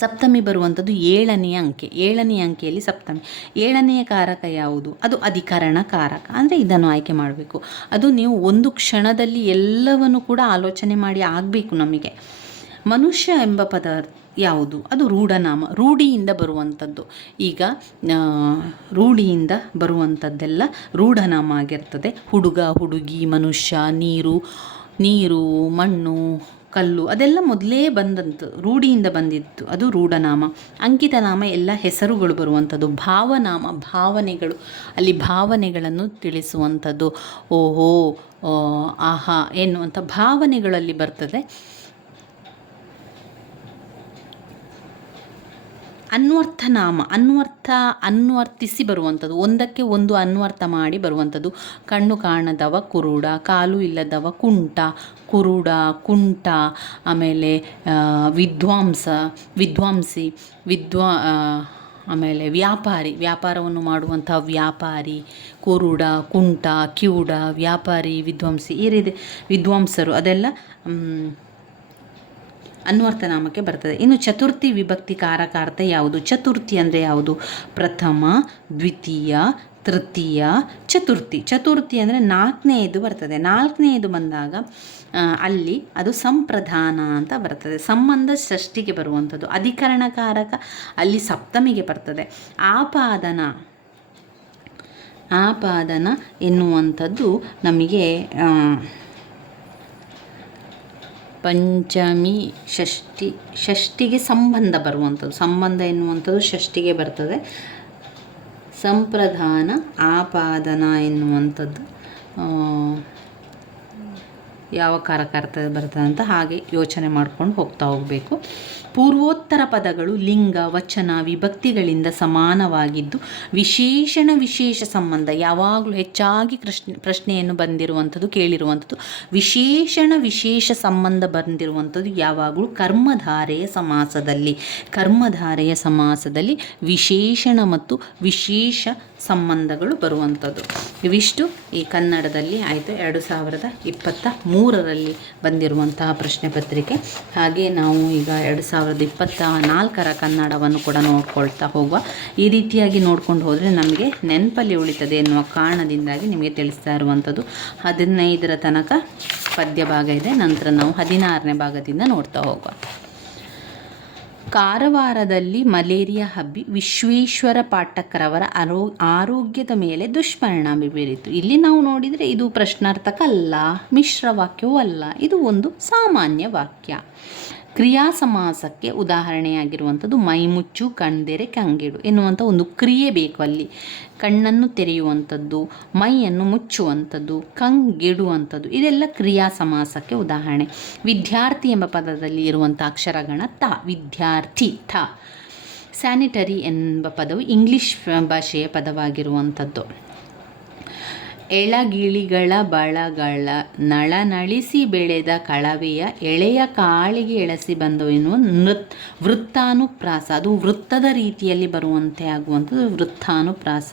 ಸಪ್ತಮಿ ಬರುವಂಥದ್ದು 7ನೇ ಅಂಕೆ. 7ನೇ ಅಂಕೆಯಲ್ಲಿ ಸಪ್ತಮಿ. 7ನೆಯ ಕಾರಕ ಯಾವುದು? ಅದು ಅಧಿಕರಣ ಕಾರಕ. ಅಂದರೆ ಇದನ್ನು ಆಯ್ಕೆ ಮಾಡಬೇಕು. ಅದು ನೀವು ಒಂದು ಕ್ಷಣದಲ್ಲಿ ಎಲ್ಲವನ್ನು ಕೂಡ ಆಲೋಚನೆ ಮಾಡಿ ಆಗಬೇಕು ನಮಗೆ. ಮನುಷ್ಯ ಎಂಬ ಪದ ಯಾವುದು? ಅದು ರೂಢನಾಮ, ರೂಢಿಯಿಂದ ಬರುವಂಥದ್ದು. ಈಗ ರೂಢಿಯಿಂದ ಬರುವಂಥದ್ದೆಲ್ಲ ರೂಢನಾಮ ಆಗಿರ್ತದೆ. ಹುಡುಗ, ಹುಡುಗಿ, ಮನುಷ್ಯ, ನೀರು, ಮಣ್ಣು, ಕಲ್ಲು, ಅದೆಲ್ಲ ಮೊದಲೇ ಬಂದಂತು, ರೂಢಿಯಿಂದ ಬಂದಿತ್ತು, ಅದು ರೂಢನಾಮ. ಅಂಕಿತ ನಾಮ ಎಲ್ಲ ಹೆಸರುಗಳು ಬರುವಂಥದ್ದು. ಭಾವನಾಮ ಭಾವನೆಗಳು, ಅಲ್ಲಿ ಭಾವನೆಗಳನ್ನು ತಿಳಿಸುವಂಥದ್ದು. ಓಹೋ, ಆಹಾ ಎನ್ನುವಂಥ ಭಾವನೆಗಳಲ್ಲಿ ಬರ್ತದೆ. ಅನ್ವರ್ಥನಾಮ ಅನ್ವರ್ತಿಸಿ ಬರುವಂಥದ್ದು, ಒಂದಕ್ಕೆ ಒಂದು ಅನ್ವರ್ಥ ಮಾಡಿ ಬರುವಂಥದ್ದು. ಕಣ್ಣು ಕಾಣದವ ಕುರುಡ, ಕಾಲು ಇಲ್ಲದವ ಕುರುಡ, ಕುಂಟ, ಆಮೇಲೆ ವಿದ್ವಾಂಸಿ, ಆಮೇಲೆ ವ್ಯಾಪಾರವನ್ನು ಮಾಡುವಂಥ ವ್ಯಾಪಾರಿ, ಕುರುಡ, ಕುಂಟ, ಕಿವುಡ, ವ್ಯಾಪಾರಿ, ವಿದ್ವಾಂಸಿ, ಈ ರೀತಿ ವಿದ್ವಾಂಸರು, ಅದೆಲ್ಲ ಅನ್ವರ್ಥನಾಮಕ್ಕೆ ಬರ್ತದೆ. ಇನ್ನು ಚತುರ್ಥಿ ವಿಭಕ್ತಿ ಕಾರಕಾರ್ಥ ಯಾವುದು? ಚತುರ್ಥಿ ಅಂದರೆ ಯಾವುದು? ಪ್ರಥಮ, ದ್ವಿತೀಯ, ತೃತೀಯ, ಚತುರ್ಥಿ ಅಂದರೆ 4ನೇದು ಬರ್ತದೆ. 4ನೇದು ಬಂದಾಗ ಅಲ್ಲಿ ಅದು ಸಂಪ್ರದಾನ ಅಂತ ಬರ್ತದೆ. ಸಂಬಂಧ ಷಷ್ಠಿಗೆ ಬರುವಂಥದ್ದು. ಅಧಿಕರಣಕಾರಕ ಅಲ್ಲಿ ಸಪ್ತಮಿಗೆ ಬರ್ತದೆ. ಆಪಾದನ ಎನ್ನುವಂಥದ್ದು ನಮಗೆ ಪಂಚಮಿ, ಷಷ್ಠಿಗೆ ಸಂಬಂಧ ಬರುವಂಥದ್ದು. ಸಂಬಂಧ ಎನ್ನುವಂಥದ್ದು ಷಷ್ಠಿಗೆ ಬರ್ತದೆ. ಸಂಪ್ರದಾನ, ಆಪಾದನ ಎನ್ನುವಂಥದ್ದು ಯಾವ ಕಾರಕಾರ್ಥ ಬರ್ತದೆ ಅಂತ ಹಾಗೆ ಯೋಚನೆ ಮಾಡ್ಕೊಂಡು ಹೋಗಬೇಕು. ಪೂರ್ವೋತ್ತರ ಪದಗಳು ಲಿಂಗ, ವಚನ, ವಿಭಕ್ತಿಗಳಿಂದ ಸಮಾನವಾಗಿದ್ದು ವಿಶೇಷ ಸಂಬಂಧ, ಯಾವಾಗಲೂ ಹೆಚ್ಚಾಗಿ ಪ್ರಶ್ನೆಯನ್ನು ಬಂದಿರುವಂಥದ್ದು, ಕೇಳಿರುವಂಥದ್ದು ವಿಶೇಷ ಸಂಬಂಧ ಬಂದಿರುವಂಥದ್ದು ಯಾವಾಗಲೂ ಕರ್ಮಧಾರೆಯ ಸಮಾಸದಲ್ಲಿ ವಿಶೇಷಣ ಮತ್ತು ವಿಶೇಷ ಸಂಬಂಧಗಳು ಬರುವಂಥದ್ದು. ಇವಿಷ್ಟು ಈ ಕನ್ನಡದಲ್ಲಿ ಆಯಿತು. 2023ರಲ್ಲಿ ಬಂದಿರುವಂತಹ ಪ್ರಶ್ನೆ ಪತ್ರಿಕೆ. ಹಾಗೆ ನಾವು ಈಗ 2024ರ ಕನ್ನಡವನ್ನು ಕೂಡ ನೋಡ್ಕೊಳ್ತಾ ಹೋಗುವ. ಈ ರೀತಿಯಾಗಿ ನೋಡ್ಕೊಂಡು ಹೋದರೆ ನಮಗೆ ನೆನಪಲ್ಲಿ ಉಳಿತದೆ ಎನ್ನುವ ಕಾರಣದಿಂದಾಗಿ ನಿಮಗೆ ತಿಳಿಸ್ತಾ ಇರುವಂಥದ್ದು. 15ರ ತನಕ ಪದ್ಯ ಭಾಗ ಇದೆ. ನಂತರ ನಾವು 16ನೇ ಭಾಗದಿಂದ ನೋಡ್ತಾ ಹೋಗುವ. ಕಾರವಾರದಲ್ಲಿ ಮಲೇರಿಯಾ ಹಬ್ಬಿ ವಿಶ್ವೇಶ್ವರ ಪಾಠಕರವರ ಆರೋಗ್ಯದ ಮೇಲೆ ದುಷ್ಪರಿಣಾಮ ಬೀರಿತು. ಇಲ್ಲಿ ನಾವು ನೋಡಿದರೆ ಇದು ಪ್ರಶ್ನಾರ್ಥಕ ಅಲ್ಲ, ಮಿಶ್ರ ವಾಕ್ಯವೂ ಅಲ್ಲ, ಇದು ಒಂದು ಸಾಮಾನ್ಯ ವಾಕ್ಯ. ಕ್ರಿಯಾ ಸಮಾಸಕ್ಕೆ ಉದಾಹರಣೆಯಾಗಿರುವಂಥದ್ದು ಮೈಮುಚ್ಚು, ಕಣ್ದೆರೆ, ಕಂಗೆಡು ಎನ್ನುವಂಥ ಒಂದು ಕ್ರಿಯೆ ಬೇಕು ಅಲ್ಲಿ. ಕಣ್ಣನ್ನು ತೆರೆಯುವಂಥದ್ದು, ಮೈಯನ್ನು ಮುಚ್ಚುವಂಥದ್ದು, ಕಂಗೆಡುವಂಥದ್ದು, ಇದೆಲ್ಲ ಕ್ರಿಯಾ ಸಮಾಸಕ್ಕೆ ಉದಾಹರಣೆ. ವಿದ್ಯಾರ್ಥಿ ಎಂಬ ಪದದಲ್ಲಿ ಇರುವಂಥ ಅಕ್ಷರಗಣ ತ, ವಿದ್ಯಾರ್ಥಿ ಥ. ಸ್ಯಾನಿಟರಿ ಎಂಬ ಪದವು ಇಂಗ್ಲಿಷ್ ಭಾಷೆಯ ಪದವಾಗಿರುವಂಥದ್ದು. ಎಳಗಿಳಿಗಳ ಬಳಗಳ ನಳನಳಿಸಿ ಬೆಳೆದ ಕಳವೆಯ ಎಳೆಯ ಕಾಳಿಗೆ ಎಳಸಿ ಬಂದವು ಎನ್ನುವ ವೃತ್ತಾನುಪ್ರಾಸ, ಅದು ವೃತ್ತದ ರೀತಿಯಲ್ಲಿ ಬರುವಂತೆ ಆಗುವಂಥದ್ದು ವೃತ್ತಾನುಪ್ರಾಸ.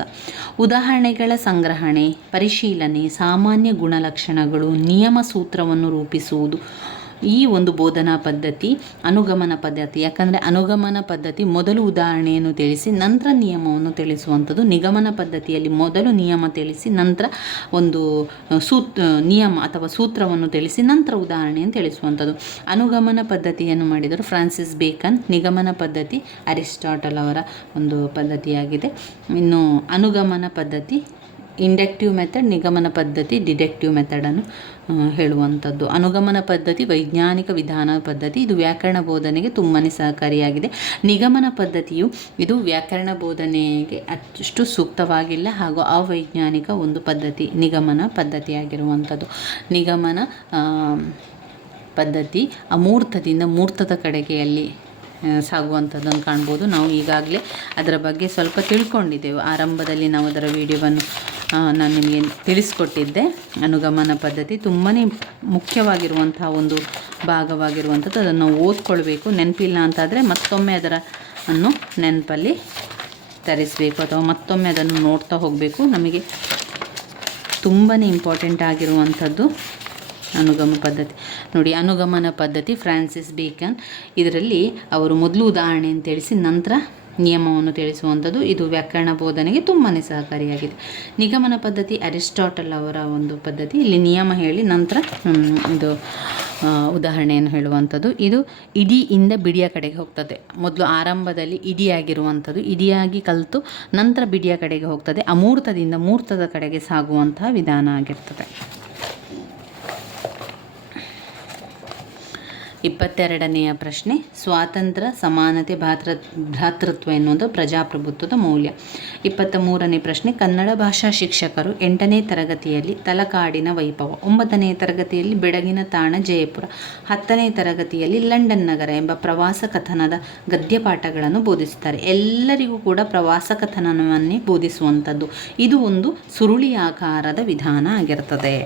ಉದಾಹರಣೆಗಳ ಸಂಗ್ರಹಣೆ, ಪರಿಶೀಲನೆ, ಸಾಮಾನ್ಯ ಗುಣಲಕ್ಷಣಗಳು, ನಿಯಮ ಸೂತ್ರವನ್ನು ರೂಪಿಸುವುದು ಈ ಒಂದು ಬೋಧನಾ ಪದ್ಧತಿ. ಅನುಗಮನ ಪದ್ಧತಿ, ಯಾಕಂದರೆ ಅನುಗಮನ ಪದ್ಧತಿ ಮೊದಲು ಉದಾಹರಣೆಯನ್ನು ತಿಳಿಸಿ ನಂತರ ನಿಯಮವನ್ನು ತಿಳಿಸುವಂಥದ್ದು. ನಿಗಮನ ಪದ್ಧತಿಯಲ್ಲಿ ಮೊದಲು ನಿಯಮ ತಿಳಿಸಿ ನಂತರ ಒಂದು ನಿಯಮ ಅಥವಾ ಸೂತ್ರವನ್ನು ತಿಳಿಸಿ ನಂತರ ಉದಾಹರಣೆಯನ್ನು ತಿಳಿಸುವಂಥದ್ದು. ಅನುಗಮನ ಪದ್ಧತಿಯನ್ನು ಮಾಡಿದರು ಫ್ರಾನ್ಸಿಸ್ ಬೇಕನ್. ನಿಗಮನ ಪದ್ಧತಿ ಅರಿಸ್ಟಾಟಲ್ ಅವರ ಒಂದು ಪದ್ಧತಿಯಾಗಿದೆ. ಇನ್ನು ಅನುಗಮನ ಪದ್ಧತಿ ಇಂಡಕ್ಟಿವ್ ಮೆಥಡ್, ನಿಗಮನ ಪದ್ಧತಿ ಡಿಡಕ್ಟಿವ್ ಮೆಥಡನ್ನು ಹೇಳುವಂಥದ್ದು. ಅನುಗಮನ ಪದ್ಧತಿ ವೈಜ್ಞಾನಿಕ ವಿಧಾನ ಪದ್ಧತಿ, ಇದು ವ್ಯಾಕರಣ ಬೋಧನೆಗೆ ತುಂಬಾ ಸಹಕಾರಿಯಾಗಿದೆ. ನಿಗಮನ ಪದ್ಧತಿಯು ಇದು ವ್ಯಾಕರಣ ಬೋಧನೆಗೆ ಅಷ್ಟು ಸೂಕ್ತವಾಗಿಲ್ಲ ಹಾಗೂ ಅವೈಜ್ಞಾನಿಕ ಒಂದು ಪದ್ಧತಿ ನಿಗಮನ ಪದ್ಧತಿಯಾಗಿರುವಂಥದ್ದು. ನಿಗಮನ ಪದ್ಧತಿ ಅಮೂರ್ತದಿಂದ ಮೂರ್ತದ ಕಡೆಗೆ ಅಲ್ಲಿ ಸಾಗುವಂಥದ್ದನ್ನು ಕಾಣ್ಬೋದು. ನಾವು ಈಗಾಗಲೇ ಅದರ ಬಗ್ಗೆ ಸ್ವಲ್ಪ ತಿಳ್ಕೊಂಡಿದ್ದೆವು. ಆರಂಭದಲ್ಲಿ ನಾವು ಅದರ ವಿಡಿಯೋವನ್ನು ನಾನು ನಿಮಗೆ ತಿಳಿಸ್ಕೊಟ್ಟಿದ್ದೆ. ಅನುಗಮನ ಪದ್ಧತಿ ತುಂಬಾ ಮುಖ್ಯವಾಗಿರುವಂತಹ ಒಂದು ಭಾಗವಾಗಿರುವಂಥದ್ದು. ಅದನ್ನು ಓದ್ಕೊಳ್ಬೇಕು. ನೆನಪಿಲ್ಲ ಅಂತಾದರೆ ಮತ್ತೊಮ್ಮೆ ಅದನ್ನು ನೆನಪಲ್ಲಿ ತರಿಸಬೇಕು ಅಥವಾ ಮತ್ತೊಮ್ಮೆ ಅದನ್ನು ನೋಡ್ತಾ ಹೋಗಬೇಕು. ನಮಗೆ ತುಂಬಾ ಇಂಪಾರ್ಟೆಂಟ್ ಆಗಿರುವಂಥದ್ದು ಅನುಗಮನ ಪದ್ಧತಿ. ನೋಡಿ, ಅನುಗಮನ ಪದ್ಧತಿ ಫ್ರಾನ್ಸಿಸ್ ಬೇಕನ್. ಇದರಲ್ಲಿ ಅವರು ಮೊದಲು ಉದಾಹರಣೆಯನ್ನು ತಿಳಿಸಿ ನಂತರ ನಿಯಮವನ್ನು ತಿಳಿಸುವಂಥದ್ದು. ಇದು ವ್ಯಾಕರಣ ಬೋಧನೆಗೆ ತುಂಬಾ ಸಹಕಾರಿಯಾಗಿದೆ. ನಿಗಮನ ಪದ್ಧತಿ ಅರಿಸ್ಟಾಟಲ್ ಅವರ ಒಂದು ಪದ್ಧತಿ. ಇಲ್ಲಿ ನಿಯಮ ಹೇಳಿ ನಂತರ ಇದು ಉದಾಹರಣೆಯನ್ನು ಹೇಳುವಂಥದ್ದು. ಇದು ಇಡಿಯಿಂದ ಬಿಡಿಯ ಕಡೆಗೆ ಹೋಗ್ತದೆ. ಮೊದಲು ಆರಂಭದಲ್ಲಿ ಇಡಿಯಾಗಿರುವಂಥದ್ದು ಇಡಿಯಾಗಿ ಕಲಿತು ನಂತರ ಬಿಡಿಯ ಕಡೆಗೆ ಹೋಗ್ತದೆ. ಅಮೂರ್ತದಿಂದ ಮೂರ್ತದ ಕಡೆಗೆ ಸಾಗುವಂತಹ ವಿಧಾನ ಆಗಿರ್ತದೆ. 22ನೆಯ ಪ್ರಶ್ನೆ, ಸ್ವಾತಂತ್ರ್ಯ, ಸಮಾನತೆ, ಭ್ರಾತೃತ್ವ ಎನ್ನುವುದು ಪ್ರಜಾಪ್ರಭುತ್ವದ ಮೌಲ್ಯ. 23ನೇ ಪ್ರಶ್ನೆ, ಕನ್ನಡ ಭಾಷಾ ಶಿಕ್ಷಕರು 8ನೇ ತರಗತಿಯಲ್ಲಿ ತಲಕಾಡಿನ ವೈಭವ, 9ನೇ ತರಗತಿಯಲ್ಲಿ ಬೆಡಗಿನ ತಾಣ ಜಯಪುರ, 10ನೇ ತರಗತಿಯಲ್ಲಿ ಲಂಡನ್ ನಗರ ಎಂಬ ಪ್ರವಾಸ ಕಥನದ ಗದ್ಯಪಾಠಗಳನ್ನು ಬೋಧಿಸುತ್ತಾರೆ. ಎಲ್ಲರಿಗೂ ಕೂಡ ಪ್ರವಾಸ ಕಥನವನ್ನೇ ಬೋಧಿಸುವಂಥದ್ದು. ಇದು ಒಂದು ಸುರುಳಿಯಾಕಾರದ ವಿಧಾನ ಆಗಿರ್ತದೆ.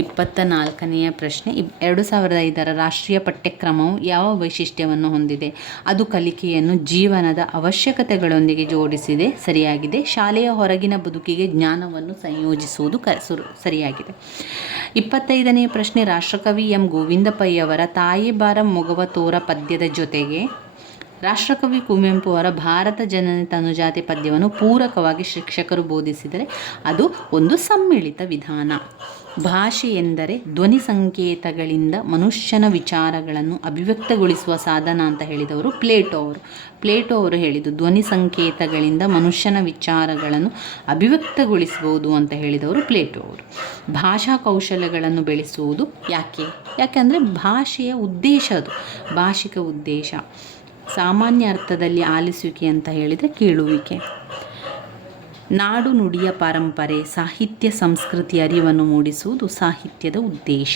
24ನೆಯ ಪ್ರಶ್ನೆ, 2005ರ ರಾಷ್ಟ್ರೀಯ ಪಠ್ಯಕ್ರಮವು ಯಾವ ವೈಶಿಷ್ಟ್ಯವನ್ನು ಹೊಂದಿದೆ? ಅದು ಕಲಿಕೆಯನ್ನು ಜೀವನದ ಅವಶ್ಯಕತೆಗಳೊಂದಿಗೆ ಜೋಡಿಸಿದೆ, ಸರಿಯಾಗಿದೆ. ಶಾಲೆಯ ಹೊರಗಿನ ಬದುಕಿಗೆ ಜ್ಞಾನವನ್ನು ಸಂಯೋಜಿಸುವುದು ಸರಿಯಾಗಿದೆ. 25ನೇ ಪ್ರಶ್ನೆ, ರಾಷ್ಟ್ರಕವಿ ಎಂ ಗೋವಿಂದ ಪೈ ಅವರ ತಾಯಿ ಬಾರ ಮೊಗವ ತೋರ ಪದ್ಯದ ಜೊತೆಗೆ ರಾಷ್ಟ್ರಕವಿ ಕುವೆಂಪು ಅವರ ಭಾರತ ಜನನಿ ತನುಜಾತೆ ಪದ್ಯವನ್ನು ಪೂರಕವಾಗಿ ಶಿಕ್ಷಕರು ಬೋಧಿಸಿದರೆ ಅದು ಒಂದು ಸಮ್ಮಿಳಿತ ವಿಧಾನ. ಭಾಷೆ ಎಂದರೆ ಧ್ವನಿ ಸಂಕೇತಗಳಿಂದ ಮನುಷ್ಯನ ವಿಚಾರಗಳನ್ನು ಅಭಿವ್ಯಕ್ತಗೊಳಿಸುವ ಸಾಧನ ಅಂತ ಹೇಳಿದವರು ಪ್ಲೇಟೋ ಅವರು ಹೇಳಿದ್ದು ಧ್ವನಿ ಸಂಕೇತಗಳಿಂದ ಮನುಷ್ಯನ ವಿಚಾರಗಳನ್ನು ಅಭಿವ್ಯಕ್ತಗೊಳಿಸಬಹುದು ಅಂತ ಹೇಳಿದವರು ಪ್ಲೇಟೋ ಅವರು. ಭಾಷಾ ಕೌಶಲ್ಯಗಳನ್ನು ಬೆಳೆಸುವುದು ಯಾಕೆಂದರೆ ಭಾಷೆಯ ಉದ್ದೇಶ, ಅದು ಭಾಷಿಕ ಉದ್ದೇಶ. ಸಾಮಾನ್ಯ ಅರ್ಥದಲ್ಲಿ ಆಲಿಸುವಿಕೆ ಅಂತ ಹೇಳಿದರೆ ಕೇಳುವಿಕೆ. ನಾಡು ನುಡಿಯ ಪರಂಪರೆ, ಸಾಹಿತ್ಯ ಸಂಸ್ಕೃತಿ ಅರಿವನ್ನು ಮೂಡಿಸುವುದು ಸಾಹಿತ್ಯದ ಉದ್ದೇಶ.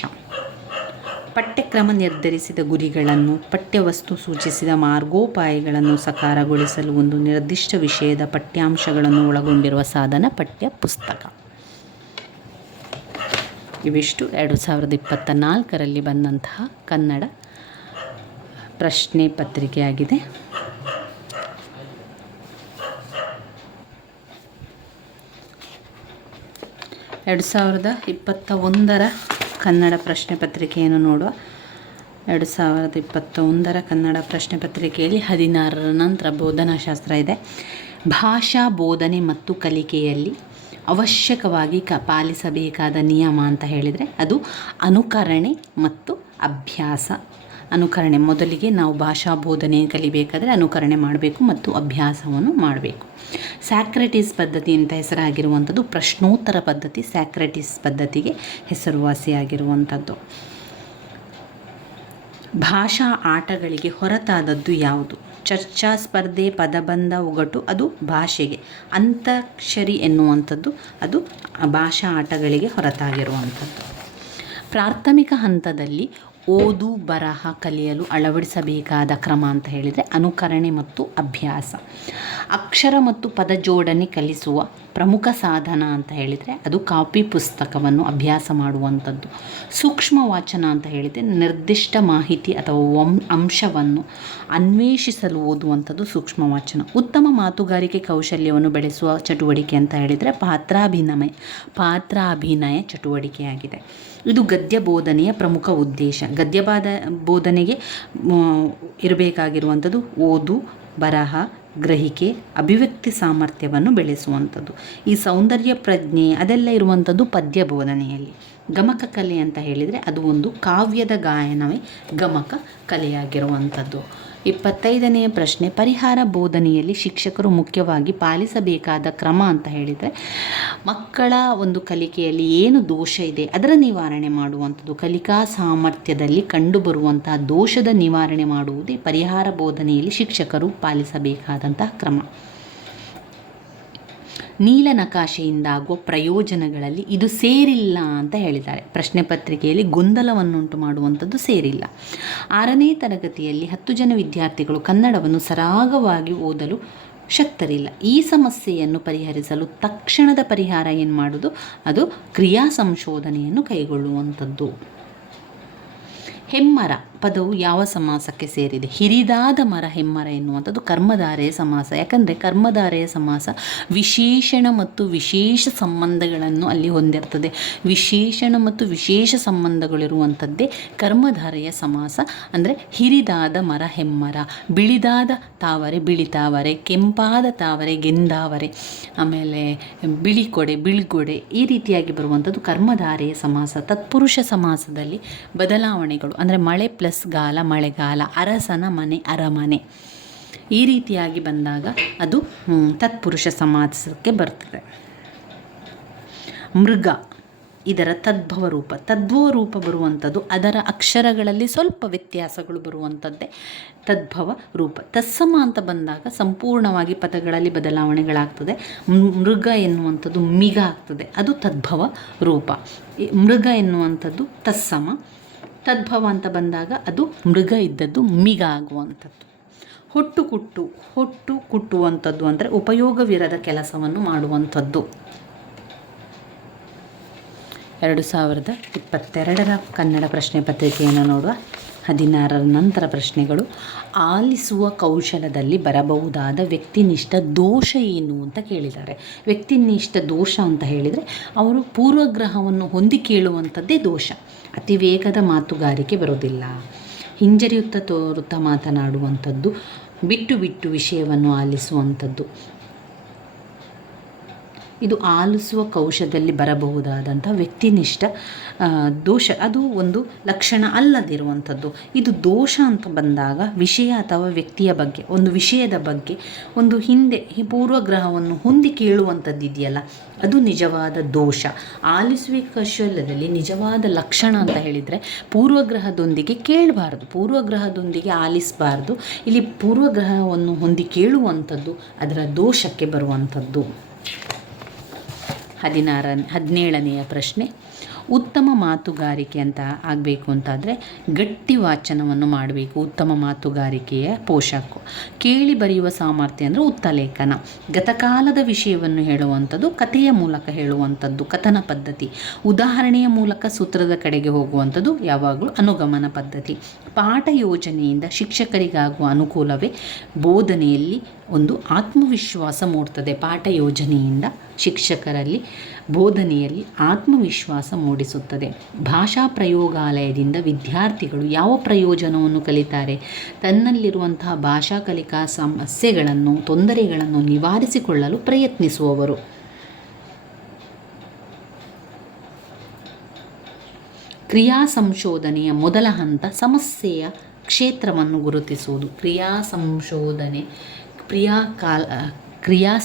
ಪಠ್ಯಕ್ರಮ ನಿರ್ಧರಿಸಿದ ಗುರಿಗಳನ್ನು, ಪಠ್ಯವಸ್ತು ಸೂಚಿಸಿದ ಮಾರ್ಗೋಪಾಯಗಳನ್ನು ಸಾಕಾರಗೊಳಿಸಲು ಒಂದು ನಿರ್ದಿಷ್ಟ ವಿಷಯದ ಪಠ್ಯಾಂಶಗಳನ್ನು ಒಳಗೊಂಡಿರುವ ಸಾಧನ ಪಠ್ಯ ಪುಸ್ತಕ. ಇವಿಷ್ಟು 2024ರಲ್ಲಿ ಬಂದಂತಹ ಕನ್ನಡ ಪ್ರಶ್ನೆ ಪತ್ರಿಕೆಯಾಗಿದೆ. ಎರಡು 2021ರ ಕನ್ನಡ ಪ್ರಶ್ನೆ ಪತ್ರಿಕೆಯನ್ನು ನೋಡುವ. 2021ರ ಕನ್ನಡ ಪ್ರಶ್ನೆ ಪತ್ರಿಕೆಯಲ್ಲಿ 16ರ ನಂತರ ಬೋಧನಾಶಾಸ್ತ್ರ ಇದೆ. ಭಾಷಾ ಬೋಧನೆ ಮತ್ತು ಕಲಿಕೆಯಲ್ಲಿ ಅವಶ್ಯಕವಾಗಿ ಪಾಲಿಸಬೇಕಾದ ನಿಯಮ ಅಂತ ಹೇಳಿದರೆ ಅದು ಅನುಕರಣೆ ಮತ್ತು ಅಭ್ಯಾಸ. ಅನುಕರಣೆ, ಮೊದಲಿಗೆ ನಾವು ಭಾಷಾ ಬೋಧನೆ ಕಲಿಬೇಕಾದರೆ ಅನುಕರಣೆ ಮಾಡಬೇಕು ಮತ್ತು ಅಭ್ಯಾಸವನ್ನು ಮಾಡಬೇಕು. ಸ್ಯಾಕ್ರೆಟಿಸ್ ಪದ್ಧತಿ ಅಂತ ಹೆಸರಾಗಿರುವಂಥದ್ದು ಪ್ರಶ್ನೋತ್ತರ ಪದ್ಧತಿ. ಸ್ಯಾಕ್ರೆಟಿಸ್ ಪದ್ಧತಿಗೆ ಹೆಸರುವಾಸಿಯಾಗಿರುವಂಥದ್ದು. ಭಾಷಾ ಆಟಗಳಿಗೆ ಹೊರತಾದದ್ದು ಯಾವುದು? ಚರ್ಚಾ ಸ್ಪರ್ಧೆ, ಪದಬಂಧ, ಒಗಟು, ಅದು ಭಾಷೆಗೆ. ಅಂತಾಕ್ಷರಿ ಎನ್ನುವಂಥದ್ದು ಅದು ಭಾಷಾ ಆಟಗಳಿಗೆ ಹೊರತಾಗಿರುವಂಥದ್ದು. ಪ್ರಾಥಮಿಕ ಹಂತದಲ್ಲಿ ಓದು ಬರಹ ಕಲಿಯಲು ಅಳವಡಿಸಬೇಕಾದ ಕ್ರಮ ಅಂತ ಹೇಳಿದರೆ ಅನುಕರಣೆ ಮತ್ತು ಅಭ್ಯಾಸ. ಅಕ್ಷರ ಮತ್ತು ಪದ ಜೋಡಣೆ ಕಲಿಸುವ ಪ್ರಮುಖ ಸಾಧನ ಅಂತ ಹೇಳಿದರೆ ಅದು ಕಾಪಿ ಪುಸ್ತಕವನ್ನು ಅಭ್ಯಾಸ ಮಾಡುವಂಥದ್ದು. ಸೂಕ್ಷ್ಮ ವಾಚನ ಅಂತ ಹೇಳಿದರೆ ನಿರ್ದಿಷ್ಟ ಮಾಹಿತಿ ಅಥವಾ ಅಂಶವನ್ನು ಅನ್ವೇಷಿಸಲು ಓದುವಂಥದ್ದು ಸೂಕ್ಷ್ಮ ವಾಚನ. ಉತ್ತಮ ಮಾತುಗಾರಿಕೆ ಕೌಶಲ್ಯವನ್ನು ಬೆಳೆಸುವ ಚಟುವಟಿಕೆ ಅಂತ ಹೇಳಿದರೆ ಪಾತ್ರಾಭಿನಯ ಚಟುವಟಿಕೆಯಾಗಿದೆ. ಇದು ಗದ್ಯ ಬೋಧನೆಯ ಪ್ರಮುಖ ಉದ್ದೇಶ. ಗದ್ಯ ಬೋಧನೆಗೆ ಇರಬೇಕಾಗಿರುವಂಥದ್ದು ಓದು, ಬರಹ, ಗ್ರಹಿಕೆ, ಅಭಿವ್ಯಕ್ತಿ ಸಾಮರ್ಥ್ಯವನ್ನು ಬೆಳೆಸುವಂಥದ್ದು. ಈ ಸೌಂದರ್ಯ ಪ್ರಜ್ಞೆ ಅದೆಲ್ಲ ಇರುವಂಥದ್ದು ಪದ್ಯ ಬೋಧನೆಯಲ್ಲಿ. ಗಮಕ ಕಲೆ ಅಂತ ಹೇಳಿದರೆ ಅದು ಒಂದು ಕಾವ್ಯದ ಗಾಯನವೇ ಗಮಕ ಕಲೆಯಾಗಿರುವಂಥದ್ದು. 25ನೇ ಪ್ರಶ್ನೆ, ಪರಿಹಾರ ಬೋಧನೆಯಲ್ಲಿ ಶಿಕ್ಷಕರು ಮುಖ್ಯವಾಗಿ ಪಾಲಿಸಬೇಕಾದ ಕ್ರಮ ಅಂತ ಹೇಳಿದರೆ ಮಕ್ಕಳ ಒಂದು ಕಲಿಕೆಯಲ್ಲಿ ಏನು ದೋಷ ಇದೆ ಅದರ ನಿವಾರಣೆ ಮಾಡುವಂಥದ್ದು. ಕಲಿಕಾ ಸಾಮರ್ಥ್ಯದಲ್ಲಿ ಕಂಡುಬರುವಂತಹ ದೋಷದ ನಿವಾರಣೆ ಮಾಡುವುದೇ ಪರಿಹಾರ ಬೋಧನೆಯಲ್ಲಿ ಶಿಕ್ಷಕರು ಪಾಲಿಸಬೇಕಾದಂತಹ ಕ್ರಮ. ನೀಲನಕಾಶೆಯಿಂದಾಗುವ ಪ್ರಯೋಜನಗಳಲ್ಲಿ ಇದು ಸೇರಿಲ್ಲ ಅಂತ ಹೇಳಿದ್ದಾರೆ. ಪ್ರಶ್ನೆ ಪತ್ರಿಕೆಯಲ್ಲಿ ಗೊಂದಲವನ್ನುಂಟು ಮಾಡುವಂಥದ್ದು ಸೇರಿಲ್ಲ. 6ನೇ ತರಗತಿಯಲ್ಲಿ 10 ಜನ ವಿದ್ಯಾರ್ಥಿಗಳು ಕನ್ನಡವನ್ನು ಸರಾಗವಾಗಿ ಓದಲು ಶಕ್ತರಿಲ್ಲ. ಈ ಸಮಸ್ಯೆಯನ್ನು ಪರಿಹರಿಸಲು ತಕ್ಷಣದ ಪರಿಹಾರ ಏನು ಮಾಡೋದು? ಅದು ಕ್ರಿಯಾ ಸಂಶೋಧನೆಯನ್ನು ಕೈಗೊಳ್ಳುವಂಥದ್ದು. ಹೆಮ್ಮರ ಪದವು ಯಾವ ಸಮಾಸಕ್ಕೆ ಸೇರಿದೆ? ಹಿರಿದಾದ ಮರ ಹೆಮ್ಮರ ಎನ್ನುವಂಥದ್ದು ಕರ್ಮಧಾರೆಯ ಸಮಾಸ. ಯಾಕಂದರೆ ಕರ್ಮಧಾರೆಯ ಸಮಾಸ ವಿಶೇಷಣ ಮತ್ತು ವಿಶೇಷ ಸಂಬಂಧಗಳನ್ನು ಅಲ್ಲಿ ಹೊಂದಿರ್ತದೆ. ವಿಶೇಷಣ ಮತ್ತು ವಿಶೇಷ ಸಂಬಂಧಗಳಿರುವಂಥದ್ದೇ ಕರ್ಮಧಾರೆಯ ಸಮಾಸ. ಅಂದರೆ ಹಿರಿದಾದ ಮರ ಹೆಮ್ಮರ, ಬಿಳಿದಾದ ತಾವರೆ ಬಿಳಿತಾವರೆ, ಕೆಂಪಾದ ತಾವರೆ ಗೆಂದಾವರೆ, ಆಮೇಲೆ ಬಿಳಿಕೊಡೆ ಬಿಳ್ಗೊಡೆ, ಈ ರೀತಿಯಾಗಿ ಬರುವಂಥದ್ದು ಕರ್ಮಧಾರೆಯ ಸಮಾಸ. ತತ್ಪುರುಷ ಸಮಾಸದಲ್ಲಿ ಬದಲಾವಣೆಗಳು ಅಂದರೆ ಮಳೆ ಪ್ಲಸ್ ಗಾಲ ಮಳೆಗಾಲ, ಅರಸನ ಮನೆ ಅರಮನೆ, ಈ ರೀತಿಯಾಗಿ ಬಂದಾಗ ಅದು ತತ್ಪುರುಷ ಸಮಾಸಕ್ಕೆ ಬರ್ತದೆ. ಮೃಗ ಇದರ ತದ್ಭವ ರೂಪ ಬರುವಂಥದ್ದು ಅದರ ಅಕ್ಷರಗಳಲ್ಲಿ ಸ್ವಲ್ಪ ವ್ಯತ್ಯಾಸಗಳು ಬರುವಂಥದ್ದೇ ತದ್ಭವ ರೂಪ. ತತ್ಸಮ ಅಂತ ಬಂದಾಗ ಸಂಪೂರ್ಣವಾಗಿ ಪದಗಳಲ್ಲಿ ಬದಲಾವಣೆಗಳಾಗ್ತದೆ. ಮೃಗ ಎನ್ನುವಂಥದ್ದು ಮಿಗ ಆಗ್ತದೆ, ಅದು ತದ್ಭವ ರೂಪ. ಮೃಗ ಎನ್ನುವಂಥದ್ದು ತತ್ಸಮ. ತದ್ಭವ ಅಂತ ಬಂದಾಗ ಅದು ಮೃಗ ಇದ್ದದ್ದು ಮಿಗ ಆಗುವಂಥದ್ದು. ಹೊಟ್ಟು ಕುಟ್ಟುವಂಥದ್ದು ಅಂದರೆ ಉಪಯೋಗವಿರದ ಕೆಲಸವನ್ನು ಮಾಡುವಂಥದ್ದು. 2022 ಕನ್ನಡ ಪ್ರಶ್ನೆ ಪತ್ರಿಕೆಯನ್ನು ನೋಡುವ. 16ರ ನಂತರ ಪ್ರಶ್ನೆಗಳು. ಆಲಿಸುವ ಕೌಶಲದಲ್ಲಿ ಬರಬಹುದಾದ ವ್ಯಕ್ತಿನಿಷ್ಠ ದೋಷ ಏನು ಅಂತ ಕೇಳಿದ್ದಾರೆ. ವ್ಯಕ್ತಿನಿಷ್ಠ ದೋಷ ಅಂತ ಹೇಳಿದರೆ ಅವರು ಪೂರ್ವಗ್ರಹವನ್ನು ಹೊಂದಿ ಕೇಳುವಂಥದ್ದೇ ದೋಷ. ಅತಿ ವೇಗದ ಮಾತುಗಾರಿಕೆ ಬರೋದಿಲ್ಲ, ಹಿಂಜರಿಯುತ್ತಾ ತೋರುತ್ತಾ ಮಾತನಾಡುವಂಥದ್ದು, ಬಿಟ್ಟು ವಿಷಯವನ್ನು ಆಲಿಸುವಂಥದ್ದು. ಇದು ಆಲಿಸುವ ಕೌಶಲದಲ್ಲಿ ಬರಬಹುದಾದಂಥ ವ್ಯಕ್ತಿನಿಷ್ಠ ದೋಷ. ಅದು ಒಂದು ಲಕ್ಷಣ ಅಲ್ಲದಿರುವಂಥದ್ದು. ಇದು ದೋಷ ಅಂತ ಬಂದಾಗ ವಿಷಯ ಅಥವಾ ವ್ಯಕ್ತಿಯ ಬಗ್ಗೆ, ಒಂದು ವಿಷಯದ ಬಗ್ಗೆ ಒಂದು ಹಿಂದೆ ಪೂರ್ವಗ್ರಹವನ್ನು ಹೊಂದಿ ಕೇಳುವಂಥದ್ದು ಇದೆಯಲ್ಲ, ಅದು ನಿಜವಾದ ದೋಷ. ಆಲಿಸುವ ಕೌಶಲ್ಯದಲ್ಲಿ ನಿಜವಾದ ಲಕ್ಷಣ ಅಂತ ಹೇಳಿದರೆ ಪೂರ್ವಗ್ರಹದೊಂದಿಗೆ ಕೇಳಬಾರ್ದು, ಪೂರ್ವಗ್ರಹದೊಂದಿಗೆ ಆಲಿಸಬಾರ್ದು. ಇಲ್ಲಿ ಪೂರ್ವಗ್ರಹವನ್ನು ಹೊಂದಿ ಕೇಳುವಂಥದ್ದು ಅದರ ದೋಷಕ್ಕೆ ಬರುವಂಥದ್ದು. 17ನೆಯ ಪ್ರಶ್ನೆ. ಉತ್ತಮ ಮಾತುಗಾರಿಕೆ ಅಂತ ಆಗಬೇಕು ಅಂತಾದರೆ ಗಟ್ಟಿ ವಾಚನವನ್ನು ಮಾಡಬೇಕು. ಉತ್ತಮ ಮಾತುಗಾರಿಕೆಯ ಪೋಷಕ ಕೇಳಿ ಬರೆಯುವ ಸಾಮರ್ಥ್ಯ ಅಂದರೆ ಉತ್ತಲೇಖನ. ಗತಕಾಲದ ವಿಷಯವನ್ನು ಹೇಳುವಂಥದ್ದು ಕಥೆಯ ಮೂಲಕ ಹೇಳುವಂಥದ್ದು ಕಥನ ಪದ್ಧತಿ. ಉದಾಹರಣೆಯ ಮೂಲಕ ಸೂತ್ರದ ಕಡೆಗೆ ಹೋಗುವಂಥದ್ದು ಯಾವಾಗಲೂ ಅನುಗಮನ ಪದ್ಧತಿ. ಪಾಠ ಯೋಜನೆಯಿಂದ ಶಿಕ್ಷಕರಿಗಾಗುವ ಅನುಕೂಲವೇ ಬೋಧನೆಯಲ್ಲಿ ಒಂದು ಆತ್ಮವಿಶ್ವಾಸ ಮೂಡ್ತದೆ. ಪಾಠ ಯೋಜನೆಯಿಂದ ಶಿಕ್ಷಕರಲ್ಲಿ ಬೋಧನೆಯಲ್ಲಿ ಆತ್ಮವಿಶ್ವಾಸ ಮೂಡಿಸುತ್ತದೆ. ಭಾಷಾ ಪ್ರಯೋಗಾಲಯದಿಂದ ವಿದ್ಯಾರ್ಥಿಗಳು ಯಾವ ಪ್ರಯೋಜನವನ್ನು ಕಲಿತಾರೆ? ತನ್ನಲ್ಲಿರುವಂತಹ ಭಾಷಾ ಕಲಿಕಾ ಸಮಸ್ಯೆಗಳನ್ನು, ತೊಂದರೆಗಳನ್ನು ನಿವಾರಿಸಿಕೊಳ್ಳಲು ಪ್ರಯತ್ನಿಸುವವರು. ಕ್ರಿಯಾ ಸಂಶೋಧನೆಯ ಮೊದಲ ಹಂತ ಸಮಸ್ಯೆಯ ಕ್ಷೇತ್ರವನ್ನು ಗುರುತಿಸುವುದು. ಕ್ರಿಯಾ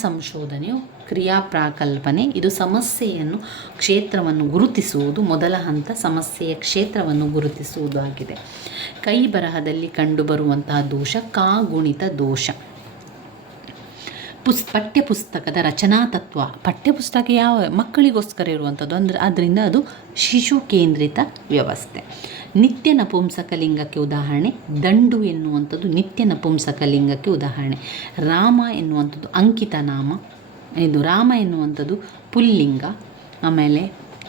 ಸಂಶೋಧನೆಯು ಕ್ರಿಯಾಪ್ರಾಕಲ್ಪನೆ. ಇದು ಸಮಸ್ಯೆಯನ್ನು ಕ್ಷೇತ್ರವನ್ನು ಗುರುತಿಸುವುದು. ಮೊದಲ ಹಂತ ಸಮಸ್ಯೆಯ ಕ್ಷೇತ್ರವನ್ನು ಗುರುತಿಸುವುದು ಆಗಿದೆ. ಕೈ ಬರಹದಲ್ಲಿ ಕಂಡುಬರುವಂತಹ ದೋಷ ಕಾಗುಣಿತ ದೋಷ. ಪಠ್ಯಪುಸ್ತಕದ ರಚನಾ ತತ್ವ. ಪಠ್ಯಪುಸ್ತಕ ಯಾವ ಮಕ್ಕಳಿಗೋಸ್ಕರ ಇರುವಂಥದ್ದು ಆದ್ದರಿಂದ ಅದು ಶಿಶು ಕೇಂದ್ರಿತ ವ್ಯವಸ್ಥೆ. ನಿತ್ಯ ನಪುಂಸಕಲಿಂಗಕ್ಕೆ ಉದಾಹರಣೆ ದಂಡು ಎನ್ನುವಂಥದ್ದು ನಿತ್ಯ ನಪುಂಸಕಲಿಂಗಕ್ಕೆ ಉದಾಹರಣೆ. ರಾಮ ಎನ್ನುವಂಥದ್ದು ಅಂಕಿತ ನಾಮ. ಇದು ರಾಮ ಎನ್ನುವಂಥದ್ದು ಪುಲ್ಲಿಂಗ. ಆಮೇಲೆ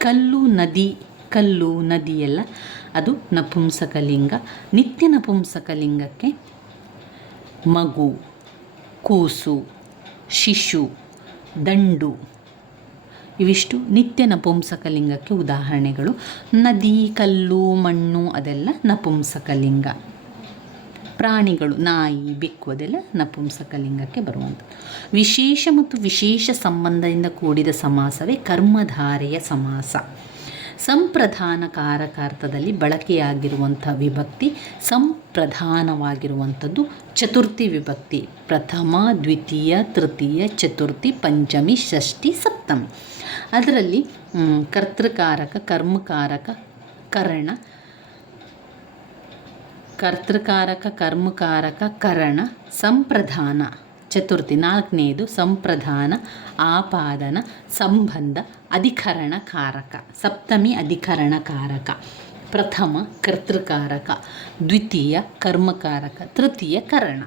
ಕಲ್ಲು ನದಿ ಎಲ್ಲ ಅದು ನಪುಂಸಕಲಿಂಗ. ನಿತ್ಯ ನಪುಂಸಕಲಿಂಗಕ್ಕೆ ಮಗು, ಕೂಸು, ಶಿಶು, ದಂಡು ಇವಿಷ್ಟು ನಿತ್ಯ ನಪುಂಸಕಲಿಂಗಕ್ಕೆ ಉದಾಹರಣೆಗಳು. ನದಿ, ಕಲ್ಲು, ಮಣ್ಣು ಅದೆಲ್ಲ ನಪುಂಸಕಲಿಂಗ. ಪ್ರಾಣಿಗಳು ನಾಯಿ, ಬೆಕ್ಕು ಅದೆಲ್ಲ ನಪುಂಸಕಲಿಂಗಕ್ಕೆ ಬರುವಂಥದ್ದು. ವಿಶೇಷ ಮತ್ತು ವಿಶೇಷ ಸಂಬಂಧದಿಂದ ಕೂಡಿದ ಸಮಾಸವೇ ಕರ್ಮಧಾರೆಯ ಸಮಾಸ. ಸಂಪ್ರಧಾನ ಕಾರಕಾರ್ಥದಲ್ಲಿ ಬಳಕೆಯಾಗಿರುವಂಥ ವಿಭಕ್ತಿ ಸಂಪ್ರಧಾನವಾಗಿರುವಂಥದ್ದು ಚತುರ್ಥಿ ವಿಭಕ್ತಿ. ಪ್ರಥಮ, ದ್ವಿತೀಯ, ತೃತೀಯ, ಚತುರ್ಥಿ, ಪಂಚಮಿ, ಷಷ್ಠಿ, ಸಪ್ತಮಿ. ಅದರಲ್ಲಿ ಕರ್ತೃಕಾರಕ, ಕರ್ಮಕಾರಕ, ಕರಣ, ಸಂಪ್ರಧಾನ ಚತುರ್ಥಿ. ನಾಲ್ಕನೆಯದು ಸಂಪ್ರಧಾನ, ಆಪಾದನ, ಸಂಬಂಧ, ಅಧಿಕರಣ ಕಾರಕ. ಸಪ್ತಮಿ ಅಧಿಕರಣ ಕಾರಕ. ಪ್ರಥಮ ಕರ್ತೃಕಾರಕ, ದ್ವಿತೀಯ ಕರ್ಮಕಾರಕ, ತೃತೀಯ ಕರಣ.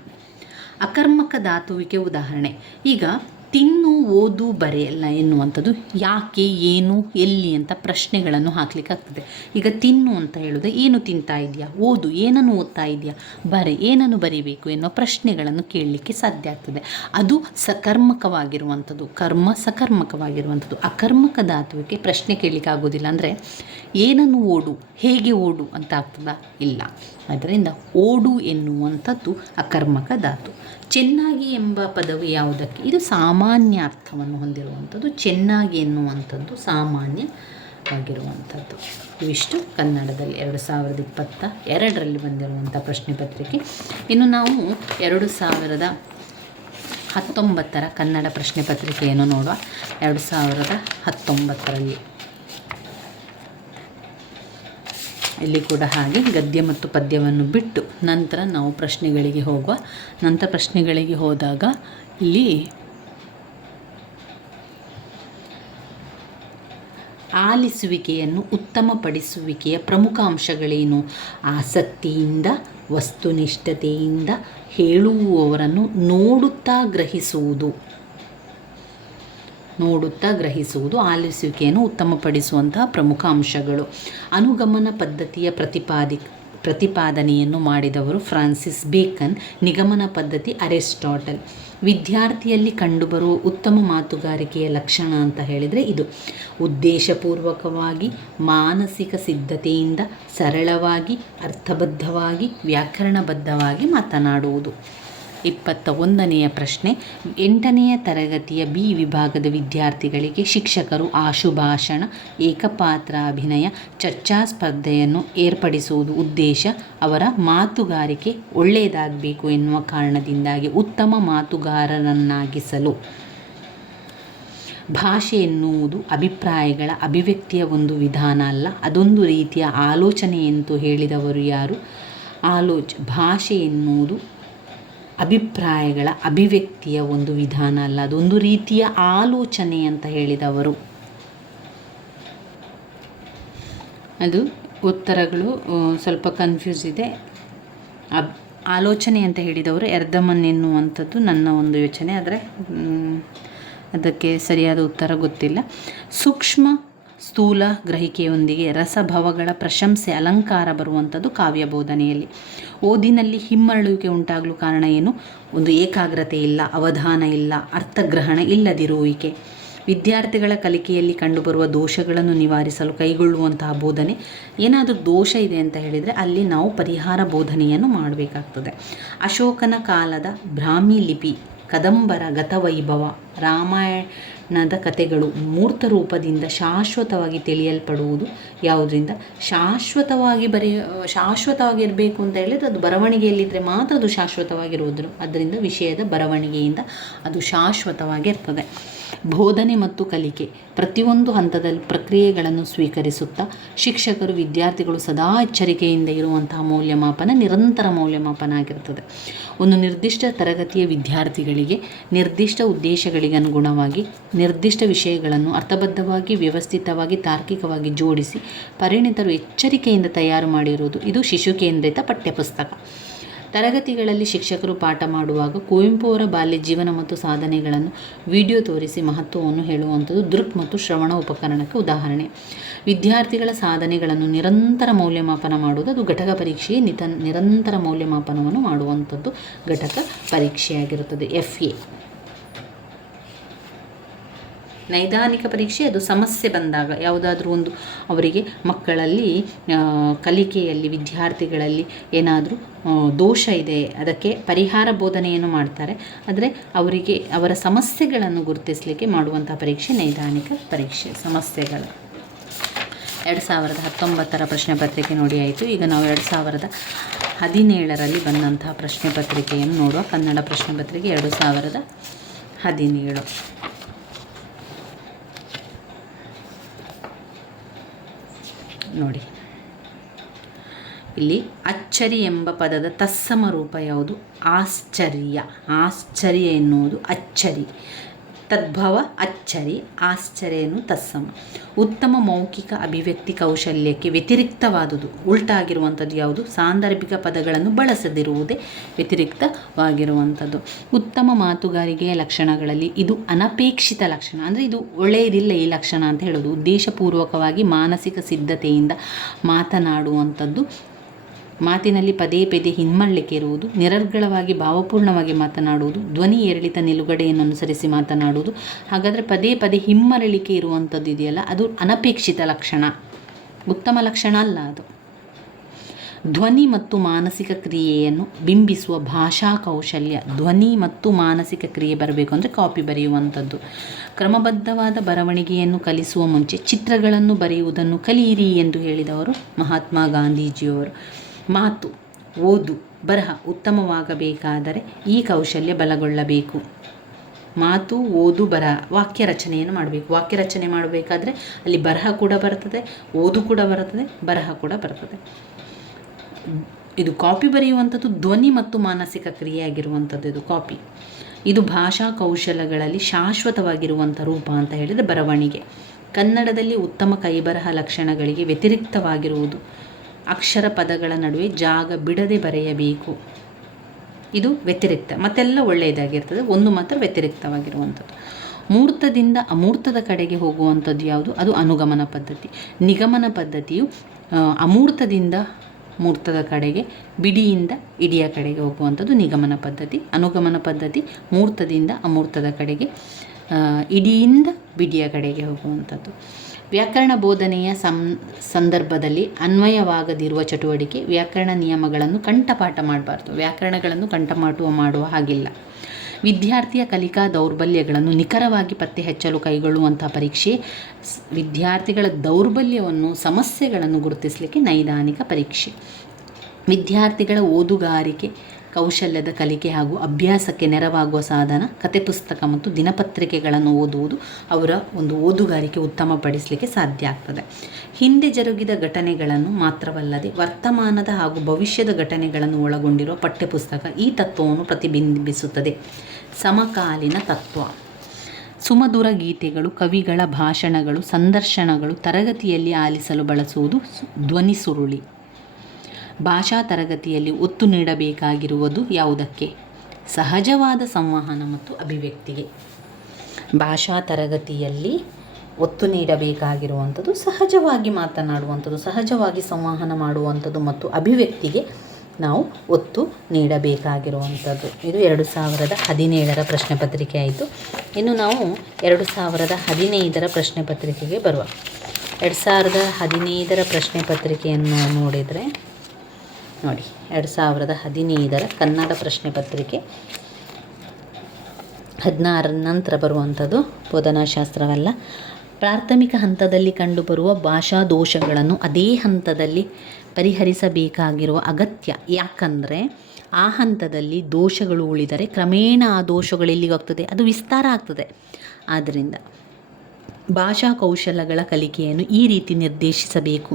ಅಕರ್ಮಕ ಧಾತುವಿಗೆ ಉದಾಹರಣೆ. ಈಗ ತಿನ್ನು, ಓದು, ಬರೆಯಲ್ಲ ಎನ್ನುವಂಥದ್ದು ಯಾಕೆ, ಏನು, ಎಲ್ಲಿ ಅಂತ ಪ್ರಶ್ನೆಗಳನ್ನು ಹಾಕಲಿಕ್ಕಾಗ್ತದೆ. ಈಗ ತಿನ್ನು ಅಂತ ಹೇಳಿದ್ರೆ ಏನು ತಿಂತಾ ಇದೆಯಾ, ಓದು ಏನನ್ನು ಓದ್ತಾ ಇದೆಯಾ, ಏನನ್ನು ಬರೀಬೇಕು ಎನ್ನುವ ಪ್ರಶ್ನೆಗಳನ್ನು ಕೇಳಲಿಕ್ಕೆ ಸಾಧ್ಯ ಆಗ್ತದೆ. ಅದು ಸಕರ್ಮಕವಾಗಿರುವಂಥದ್ದು. ಕರ್ಮ ಸಕರ್ಮಕವಾಗಿರುವಂಥದ್ದು. ಅಕರ್ಮಕ ಧಾತುವಿಗೆ ಪ್ರಶ್ನೆ ಕೇಳಲಿಕ್ಕೆ ಆಗೋದಿಲ್ಲ. ಅಂದರೆ ಏನನ್ನು ಓಡು, ಹೇಗೆ ಓಡು ಅಂತ ಆಗ್ತದಾ, ಇಲ್ಲ. ಅದರಿಂದ ಓಡು ಎನ್ನುವಂಥದ್ದು ಅಕರ್ಮಕ ಧಾತು. ಚೆನ್ನಾಗಿ ಎಂಬ ಪದವು ಯಾವುದಕ್ಕೆ? ಇದು ಸಾಮಾನ್ಯ ಅರ್ಥವನ್ನು ಹೊಂದಿರುವಂಥದ್ದು. ಚೆನ್ನಾಗಿ ಎನ್ನುವಂಥದ್ದು ಸಾಮಾನ್ಯವಾಗಿರುವಂಥದ್ದು. ಇವಿಷ್ಟು ಕನ್ನಡದಲ್ಲಿ 2022ರಲ್ಲಿ ಬಂದಿರುವಂಥ ಪ್ರಶ್ನೆ ಪತ್ರಿಕೆ. ಇನ್ನು ನಾವು 2019ರ ಕನ್ನಡ ಪ್ರಶ್ನೆ ಪತ್ರಿಕೆಯನ್ನು ನೋಡುವ. 2019ರಲ್ಲಿ ಇಲ್ಲಿ ಕೂಡ ಹಾಗೆ ಗದ್ಯ ಮತ್ತು ಪದ್ಯವನ್ನು ಬಿಟ್ಟು ನಂತರ ನಾವು ಪ್ರಶ್ನೆಗಳಿಗೆ ಹೋಗುವ. ನಂತರ ಪ್ರಶ್ನೆಗಳಿಗೆ ಹೋದಾಗ ಇಲ್ಲಿ ಆಲಿಸುವಿಕೆಯನ್ನು ಉತ್ತಮಪಡಿಸುವಿಕೆಯ ಪ್ರಮುಖ ಅಂಶಗಳೇನು? ಆಸಕ್ತಿಯಿಂದ, ವಸ್ತುನಿಷ್ಠತೆಯಿಂದ ಹೇಳುವವರನ್ನು ನೋಡುತ್ತಾ ಗ್ರಹಿಸುವುದು ಆಲಿಸುವಿಕೆಯನ್ನು ಉತ್ತಮಪಡಿಸುವಂತಹ ಪ್ರಮುಖ ಅಂಶಗಳು. ಅನುಗಮನ ಪದ್ಧತಿಯ ಪ್ರತಿಪಾದನೆಯನ್ನು ಮಾಡಿದವರು ಫ್ರಾನ್ಸಿಸ್ ಬೇಕನ್. ನಿಗಮನ ಪದ್ಧತಿ ಅರಿಸ್ಟಾಟಲ್. ವಿದ್ಯಾರ್ಥಿಯಲ್ಲಿ ಕಂಡುಬರುವ ಉತ್ತಮ ಮಾತುಗಾರಿಕೆಯ ಲಕ್ಷಣ ಅಂತ ಹೇಳಿದರೆ ಇದು ಉದ್ದೇಶಪೂರ್ವಕವಾಗಿ, ಮಾನಸಿಕ ಸಿದ್ಧತೆಯಿಂದ, ಸರಳವಾಗಿ, ಅರ್ಥಬದ್ಧವಾಗಿ, ವ್ಯಾಕರಣಬದ್ಧವಾಗಿ ಮಾತನಾಡುವುದು. 21ನೆಯ ಪ್ರಶ್ನೆ. 8ನೆಯ ತರಗತಿಯ ಬಿ ವಿಭಾಗದ ವಿದ್ಯಾರ್ಥಿಗಳಿಗೆ ಶಿಕ್ಷಕರು ಆಶುಭಾಷಣ, ಏಕಪಾತ್ರ ಅಭಿನಯ, ಚರ್ಚಾ ಸ್ಪರ್ಧೆಯನ್ನು ಏರ್ಪಡಿಸುವುದು ಉದ್ದೇಶ ಅವರ ಮಾತುಗಾರಿಕೆ ಒಳ್ಳೆಯದಾಗಬೇಕು ಎನ್ನುವ ಕಾರಣದಿಂದಾಗಿ ಉತ್ತಮ ಮಾತುಗಾರರನ್ನಾಗಿಸಲು. ಭಾಷೆ ಎನ್ನುವುದು ಅಭಿಪ್ರಾಯಗಳ ಅಭಿವ್ಯಕ್ತಿಯ ಒಂದು ವಿಧಾನ ಅಲ್ಲ, ಅದೊಂದು ರೀತಿಯ ಆಲೋಚನೆ ಎಂದು ಹೇಳಿದವರು ಯಾರು? ಭಾಷೆ ಎನ್ನುವುದು ಅಭಿಪ್ರಾಯಗಳ ಅಭಿವ್ಯಕ್ತಿಯ ಒಂದು ವಿಧಾನ ಅಲ್ಲ, ಅದೊಂದು ರೀತಿಯ ಆಲೋಚನೆ ಅಂತ ಹೇಳಿದವರು. ಅದು ಉತ್ತರಗಳು ಸ್ವಲ್ಪ ಕನ್ಫ್ಯೂಸ್ ಇದೆ. ಆಲೋಚನೆ ಅಂತ ಹೇಳಿದವರು ಎರ್ದಮನ್ ಎನ್ನುವಂಥದ್ದು ನನ್ನ ಒಂದು ಯೋಚನೆ, ಆದರೆ ಅದಕ್ಕೆ ಸರಿಯಾದ ಉತ್ತರ ಗೊತ್ತಿಲ್ಲ. ಸೂಕ್ಷ್ಮ ಸ್ಥೂಲ ಗ್ರಹಿಕೆಯೊಂದಿಗೆ ರಸಭವಗಳ ಪ್ರಶಂಸೆ, ಅಲಂಕಾರ ಬರುವಂಥದ್ದು ಕಾವ್ಯ ಬೋಧನೆಯಲ್ಲಿ. ಓದಿನಲ್ಲಿ ಹಿಮ್ಮರಳುವಿಕೆ ಉಂಟಾಗಲು ಕಾರಣ ಏನು? ಒಂದು ಏಕಾಗ್ರತೆ ಇಲ್ಲ, ಅವಧಾನ ಇಲ್ಲ, ಅರ್ಥಗ್ರಹಣ ಇಲ್ಲದಿರುವಿಕೆ. ವಿದ್ಯಾರ್ಥಿಗಳ ಕಲಿಕೆಯಲ್ಲಿ ಕಂಡುಬರುವ ದೋಷಗಳನ್ನು ನಿವಾರಿಸಲು ಕೈಗೊಳ್ಳುವಂತಹ ಬೋಧನೆ. ಏನಾದರೂ ದೋಷ ಇದೆ ಅಂತ ಹೇಳಿದರೆ ಅಲ್ಲಿ ನಾವು ಪರಿಹಾರ ಬೋಧನೆಯನ್ನು ಮಾಡಬೇಕಾಗ್ತದೆ. ಅಶೋಕನ ಕಾಲದ ಬ್ರಾಹ್ಮಿ ಲಿಪಿ, ಕದಂಬರ ಗತವೈಭವ, ರಾಮಾಯಣದ ಕಥೆಗಳು ಮೂರ್ತ ರೂಪದಿಂದ ಶಾಶ್ವತವಾಗಿ ತಿಳಿಯಲ್ಪಡುವುದು ಯಾವುದರಿಂದ? ಶಾಶ್ವತವಾಗಿರಬೇಕು ಅಂತ ಹೇಳಿದರೆ ಅದು ಬರವಣಿಗೆಯಲ್ಲಿದ್ದರೆ ಮಾತ್ರ ಅದು ಶಾಶ್ವತವಾಗಿರುವುದು. ಅದರಿಂದ ವಿಷಯದ ಬರವಣಿಗೆಯಿಂದ ಅದು ಶಾಶ್ವತವಾಗಿರ್ತದೆ. ಬೋಧನೆ ಮತ್ತು ಕಲಿಕೆ ಪ್ರತಿಯೊಂದು ಹಂತದಲ್ಲಿ ಪ್ರಕ್ರಿಯೆಗಳನ್ನು ಸ್ವೀಕರಿಸುತ್ತಾ ಶಿಕ್ಷಕರು ವಿದ್ಯಾರ್ಥಿಗಳು ಸದಾ ಎಚ್ಚರಿಕೆಯಿಂದ ಇರುವಂತಹ ಮೌಲ್ಯಮಾಪನ ನಿರಂತರ ಮೌಲ್ಯಮಾಪನ ಆಗಿರ್ತದೆ. ಒಂದು ನಿರ್ದಿಷ್ಟ ತರಗತಿಯ ವಿದ್ಯಾರ್ಥಿಗಳಿಗೆ ನಿರ್ದಿಷ್ಟ ಉದ್ದೇಶಗಳಿಗೆ ಅನುಗುಣವಾಗಿ ನಿರ್ದಿಷ್ಟ ವಿಷಯಗಳನ್ನು ಅರ್ಥಬದ್ಧವಾಗಿ ವ್ಯವಸ್ಥಿತವಾಗಿ ತಾರ್ಕಿಕವಾಗಿ ಜೋಡಿಸಿ ಪರಿಣಿತರು ಎಚ್ಚರಿಕೆಯಿಂದ ತಯಾರು ಮಾಡಿರುವುದು ಇದು ಶಿಶು ಕೇಂದ್ರಿತ ಪಠ್ಯಪುಸ್ತಕ. ತರಗತಿಗಳಲ್ಲಿ ಶಿಕ್ಷಕರು ಪಾಠ ಮಾಡುವಾಗ ಕುವೆಂಪು ಅವರ ಬಾಲ್ಯ ಜೀವನ ಮತ್ತು ಸಾಧನೆಗಳನ್ನು ವಿಡಿಯೋ ತೋರಿಸಿ ಮಹತ್ವವನ್ನು ಹೇಳುವಂಥದ್ದು ದೃಕ್ ಮತ್ತು ಶ್ರವಣ ಉಪಕರಣಕ್ಕೆ ಉದಾಹರಣೆ. ವಿದ್ಯಾರ್ಥಿಗಳ ಸಾಧನೆಗಳನ್ನು ನಿರಂತರ ಮೌಲ್ಯಮಾಪನ ಮಾಡುವುದು ಅದು ಘಟಕ ಪರೀಕ್ಷೆಯೇ ನಿರಂತರ ಮೌಲ್ಯಮಾಪನವನ್ನು ಮಾಡುವಂಥದ್ದು ಘಟಕ ಪರೀಕ್ಷೆಯಾಗಿರುತ್ತದೆ. FA ನೈದಾನಿಕ ಪರೀಕ್ಷೆ ಅದು ಸಮಸ್ಯೆ ಬಂದಾಗ ಯಾವುದಾದ್ರೂ ಒಂದು ಅವರಿಗೆ ಮಕ್ಕಳಲ್ಲಿ ಕಲಿಕೆಯಲ್ಲಿ ವಿದ್ಯಾರ್ಥಿಗಳಲ್ಲಿ ಏನಾದರೂ ದೋಷ ಇದೆ, ಅದಕ್ಕೆ ಪರಿಹಾರ ಬೋಧನೆಯನ್ನು ಮಾಡ್ತಾರೆ. ಆದರೆ ಅವರಿಗೆ ಅವರ ಸಮಸ್ಯೆಗಳನ್ನು ಗುರುತಿಸಲಿಕ್ಕೆ ಮಾಡುವಂಥ ಪರೀಕ್ಷೆ ನೈದಾನಿಕ ಪರೀಕ್ಷೆ. ಸಮಸ್ಯೆಗಳು 2019 ಪ್ರಶ್ನೆ ಪತ್ರಿಕೆ ನೋಡಿ ಆಯಿತು. ಈಗ ನಾವು 2017 ಬಂದಂತಹ ಪ್ರಶ್ನೆ ಪತ್ರಿಕೆಯನ್ನು ನೋಡುವ. ಕನ್ನಡ ಪ್ರಶ್ನೆ ಪತ್ರಿಕೆ 2017 ನೋಡಿ. ಇಲ್ಲಿ ಅಚ್ಚರಿ ಎಂಬ ಪದದ ತತ್ಸಮ ರೂಪ ಯಾವುದು? ಆಶ್ಚರ್ಯ. ಆಶ್ಚರ್ಯ ಎನ್ನುವುದು ಅಚ್ಚರಿ, ತದ್ಭವ ಅಚ್ಚರಿ, ಆಶ್ಚರ್ಯ ಎನ್ನುವುದು ತತ್ಸಮ. ಉತ್ತಮ ಮೌಖಿಕ ಅಭಿವ್ಯಕ್ತಿ ಕೌಶಲ್ಯಕ್ಕೆ ವ್ಯತಿರಿಕ್ತವಾದುದು ಉಲ್ಟಾಗಿರುವಂಥದ್ದು ಯಾವುದು? ಸಾಂದರ್ಭಿಕ ಪದಗಳನ್ನು ಬಳಸದಿರುವುದೇ ವ್ಯತಿರಿಕ್ತವಾಗಿರುವಂಥದ್ದು. ಉತ್ತಮ ಮಾತುಗಾರಿಕೆಯ ಲಕ್ಷಣಗಳಲ್ಲಿ ಇದು ಅನಪೇಕ್ಷಿತ ಲಕ್ಷಣ, ಅಂದರೆ ಇದು ಒಳ್ಳೆಯದಿಲ್ಲ ಈ ಲಕ್ಷಣ ಅಂತ ಹೇಳೋದು. ಉದ್ದೇಶಪೂರ್ವಕವಾಗಿ ಮಾನಸಿಕ ಸಿದ್ಧತೆಯಿಂದ ಮಾತನಾಡುವಂಥದ್ದು, ಮಾತಿನಲ್ಲಿ ಪದೇ ಪದೇ ಹಿಮ್ಮಳ್ಳಿಕೆ ಇರುವುದು, ನಿರರ್ಗಳವಾಗಿ ಭಾವಪೂರ್ಣವಾಗಿ ಮಾತನಾಡುವುದು, ಧ್ವನಿ ಏರಿಳಿತ ನಿಲುಗಡೆಯನ್ನು ಅನುಸರಿಸಿ ಮಾತನಾಡುವುದು. ಹಾಗಾದರೆ ಪದೇ ಪದೇ ಹಿಮ್ಮರಳಿಕೆ ಇರುವಂಥದ್ದು ಇದೆಯಲ್ಲ, ಅದು ಅನಪೇಕ್ಷಿತ ಲಕ್ಷಣ, ಉತ್ತಮ ಲಕ್ಷಣ ಅಲ್ಲ ಅದು. ಧ್ವನಿ ಮತ್ತು ಮಾನಸಿಕ ಕ್ರಿಯೆಯನ್ನು ಬಿಂಬಿಸುವ ಭಾಷಾ ಕೌಶಲ್ಯ, ಧ್ವನಿ ಮತ್ತು ಮಾನಸಿಕ ಕ್ರಿಯೆ ಬರಬೇಕು ಅಂದರೆ ಕಾಪಿ ಬರೆಯುವಂಥದ್ದು. ಕ್ರಮಬದ್ಧವಾದ ಬರವಣಿಗೆಯನ್ನು ಕಲಿಸುವ ಮುಂಚೆ ಚಿತ್ರಗಳನ್ನು ಬರೆಯುವುದನ್ನು ಕಲಿಯಿರಿ ಎಂದು ಹೇಳಿದವರು ಮಹಾತ್ಮ ಗಾಂಧೀಜಿಯವರು. ಮಾತು, ಓದು, ಬರಹ ಉತ್ತಮವಾಗಬೇಕಾದರೆ ಈ ಕೌಶಲ್ಯ ಬಲಗೊಳ್ಳಬೇಕು. ಮಾತು, ಓದು, ಬರಹ, ವಾಕ್ಯ ರಚನೆಯನ್ನು ಮಾಡಬೇಕು. ವಾಕ್ಯ ರಚನೆ ಮಾಡಬೇಕಾದ್ರೆ ಅಲ್ಲಿ ಬರಹ ಕೂಡ ಬರ್ತದೆ, ಓದು ಕೂಡ ಬರ್ತದೆ, ಬರಹ ಕೂಡ ಬರ್ತದೆ. ಇದು ಕಾಪಿ ಬರೆಯುವಂಥದ್ದು ಧ್ವನಿ ಮತ್ತು ಮಾನಸಿಕ ಕ್ರಿಯೆಯಾಗಿರುವಂಥದ್ದು ಇದು ಕಾಪಿ. ಇದು ಭಾಷಾ ಕೌಶಲಗಳಲ್ಲಿ ಶಾಶ್ವತವಾಗಿರುವಂಥ ರೂಪ ಅಂತ ಹೇಳಿದರೆ ಬರವಣಿಗೆ. ಕನ್ನಡದಲ್ಲಿ ಉತ್ತಮ ಕೈಬರಹ ಲಕ್ಷಣಗಳಿಗೆ ವ್ಯತಿರಿಕ್ತವಾಗಿರುವುದು ಅಕ್ಷರ ಪದಗಳ ನಡುವೆ ಜಾಗ ಬಿಡದೆ ಬರೆಯಬೇಕು. ಇದು ವ್ಯತಿರಿಕ್ತ, ಮತ್ತೆಲ್ಲ ಒಳ್ಳೆಯದಾಗಿರ್ತದೆ, ಒಂದು ಮಾತ್ರ ವ್ಯತಿರಿಕ್ತವಾಗಿರುವಂಥದ್ದು. ಮೂರ್ತದಿಂದ ಅಮೂರ್ತದ ಕಡೆಗೆ ಹೋಗುವಂಥದ್ದು ಯಾವುದು? ಅದು ಅನುಗಮನ ಪದ್ಧತಿ. ನಿಗಮನ ಪದ್ಧತಿಯು ಅಮೂರ್ತದಿಂದ ಮೂರ್ತದ ಕಡೆಗೆ, ಬಿಡಿಯಿಂದ ಇಡಿಯ ಕಡೆಗೆ ಹೋಗುವಂಥದ್ದು ನಿಗಮನ ಪದ್ಧತಿ. ಅನುಗಮನ ಪದ್ಧತಿ ಮೂರ್ತದಿಂದ ಅಮೂರ್ತದ ಕಡೆಗೆ, ಇಡಿಯಿಂದ ಬಿಡಿಯ ಕಡೆಗೆ ಹೋಗುವಂಥದ್ದು. ವ್ಯಾಕರಣ ಬೋಧನೆಯ ಸಂದರ್ಭದಲ್ಲಿ ಅನ್ವಯವಾಗದಿರುವ ಚಟುವಟಿಕೆ ವ್ಯಾಕರಣ ನಿಯಮಗಳನ್ನು ಕಂಠಪಾಠ ಮಾಡಬಾರ್ದು. ವ್ಯಾಕರಣಗಳನ್ನು ಕಂಠಪಾಠ ಮಾಡುವ ಹಾಗಿಲ್ಲ. ವಿದ್ಯಾರ್ಥಿಯ ಕಲಿಕಾ ದೌರ್ಬಲ್ಯಗಳನ್ನು ನಿಖರವಾಗಿ ಪತ್ತೆ ಹಚ್ಚಲು ಕೈಗೊಳ್ಳುವಂಥ ಪರೀಕ್ಷೆ ವಿದ್ಯಾರ್ಥಿಗಳ ದೌರ್ಬಲ್ಯವನ್ನು, ಸಮಸ್ಯೆಗಳನ್ನು ಗುರುತಿಸಲಿಕ್ಕೆ ನೈದಾನಿಕ ಪರೀಕ್ಷೆ. ವಿದ್ಯಾರ್ಥಿಗಳ ಓದುಗಾರಿಕೆ ಕೌಶಲ್ಯದ ಕಲಿಕೆ ಹಾಗೂ ಅಭ್ಯಾಸಕ್ಕೆ ನೆರವಾಗುವ ಸಾಧನ ಕತೆ ಪುಸ್ತಕ ಮತ್ತು ದಿನಪತ್ರಿಕೆಗಳನ್ನು ಓದುವುದು ಅವರ ಒಂದು ಓದುಗಾರಿಕೆ ಉತ್ತಮಪಡಿಸಲಿಕ್ಕೆ ಸಾಧ್ಯ ಆಗ್ತದೆ. ಹಿಂದೆ ಜರುಗಿದ ಘಟನೆಗಳನ್ನು ಮಾತ್ರವಲ್ಲದೆ ವರ್ತಮಾನದ ಹಾಗೂ ಭವಿಷ್ಯದ ಘಟನೆಗಳನ್ನು ಒಳಗೊಂಡಿರುವ ಪಠ್ಯಪುಸ್ತಕ ಈ ತತ್ವವನ್ನು ಪ್ರತಿಬಿಂಬಿಸುತ್ತದೆ. ಸಮಕಾಲೀನ ತತ್ವ. ಸುಮಧುರ ಗೀತೆಗಳು, ಕವಿಗಳ ಭಾಷಣಗಳು, ಸಂದರ್ಶನಗಳು ತರಗತಿಯಲ್ಲಿ ಆಲಿಸಲು ಬಳಸುವುದು ಧ್ವನಿ ಸುರುಳಿ. ಭಾಷಾ ತರಗತಿಯಲ್ಲಿ ಒತ್ತು ನೀಡಬೇಕಾಗಿರುವುದು ಯಾವುದಕ್ಕೆ? ಸಹಜವಾದ ಸಂವಹನ ಮತ್ತು ಅಭಿವ್ಯಕ್ತಿಗೆ. ಭಾಷಾ ತರಗತಿಯಲ್ಲಿ ಒತ್ತು ನೀಡಬೇಕಾಗಿರುವಂಥದ್ದು ಸಹಜವಾಗಿ ಮಾತನಾಡುವಂಥದ್ದು, ಸಹಜವಾಗಿ ಸಂವಹನ ಮಾಡುವಂಥದ್ದು ಮತ್ತು ಅಭಿವ್ಯಕ್ತಿಗೆ ನಾವು ಒತ್ತು ನೀಡಬೇಕಾಗಿರುವಂಥದ್ದು. ಇದು 2017 ಪ್ರಶ್ನೆ ಪತ್ರಿಕೆ ಆಯಿತು. ಇನ್ನು ನಾವು 2015 ಪ್ರಶ್ನೆ ಪತ್ರಿಕೆಗೆ ಬರುವ. 2015 ಪ್ರಶ್ನೆ ಪತ್ರಿಕೆಯನ್ನು ನೋಡಿದರೆ ನೋಡಿ, 2015 ಕನ್ನಡ ಪ್ರಶ್ನೆ ಪತ್ರಿಕೆ 16 ನಂತರ ಬರುವಂಥದ್ದು ಬೋಧನಾಶಾಸ್ತ್ರವಲ್ಲ. ಪ್ರಾಥಮಿಕ ಹಂತದಲ್ಲಿ ಕಂಡುಬರುವ ಭಾಷಾ ದೋಷಗಳನ್ನು ಅದೇ ಹಂತದಲ್ಲಿ ಪರಿಹರಿಸಬೇಕಾಗಿರುವ ಅಗತ್ಯ. ಯಾಕಂದರೆ ಆ ಹಂತದಲ್ಲಿ ದೋಷಗಳು ಉಳಿದರೆ ಕ್ರಮೇಣ ಆ ದೋಷಗಳು ಎಲ್ಲಿಗೆ ಹೋಗ್ತದೆ? ಅದು ವಿಸ್ತಾರ ಆಗ್ತದೆ. ಆದ್ದರಿಂದ ಭಾಷಾ ಕೌಶಲಗಳ ಕಲಿಕೆಯನ್ನು ಈ ರೀತಿ ನಿರ್ದೇಶಿಸಬೇಕು.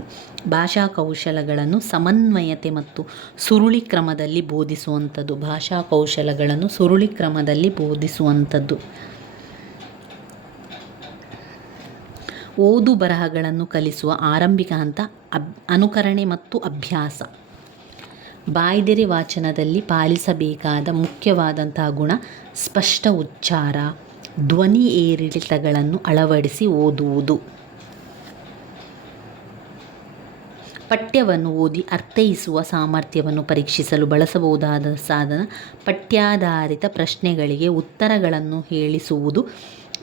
ಭಾಷಾ ಕೌಶಲಗಳನ್ನು ಸಮನ್ವಯತೆ ಮತ್ತು ಸುರುಳಿ ಕ್ರಮದಲ್ಲಿ ಬೋಧಿಸುವಂಥದ್ದು. ಭಾಷಾ ಕೌಶಲಗಳನ್ನು ಸುರುಳಿ ಕ್ರಮದಲ್ಲಿ ಬೋಧಿಸುವಂಥದ್ದು. ಓದು ಬರಹಗಳನ್ನು ಕಲಿಸುವ ಆರಂಭಿಕ ಹಂತ ಅನುಕರಣೆ ಮತ್ತು ಅಭ್ಯಾಸ. ಬಾಯ್ದೆರೆ ವಾಚನದಲ್ಲಿ ಪಾಲಿಸಬೇಕಾದ ಮುಖ್ಯವಾದಂತಹ ಗುಣ ಸ್ಪಷ್ಟ ಉಚ್ಚಾರ, ಧ್ವನಿ ಏರಿಳಿತಗಳನ್ನು ಅಳವಡಿಸಿ ಓದುವುದು. ಪಠ್ಯವನ್ನು ಓದಿ ಅರ್ಥೈಸುವ ಸಾಮರ್ಥ್ಯವನ್ನು ಪರೀಕ್ಷಿಸಲು ಬಳಸಬಹುದಾದ ಸಾಧನ ಪಠ್ಯಾಧಾರಿತ ಪ್ರಶ್ನೆಗಳಿಗೆ ಉತ್ತರಗಳನ್ನು ಹೇಳಿಸುವುದು.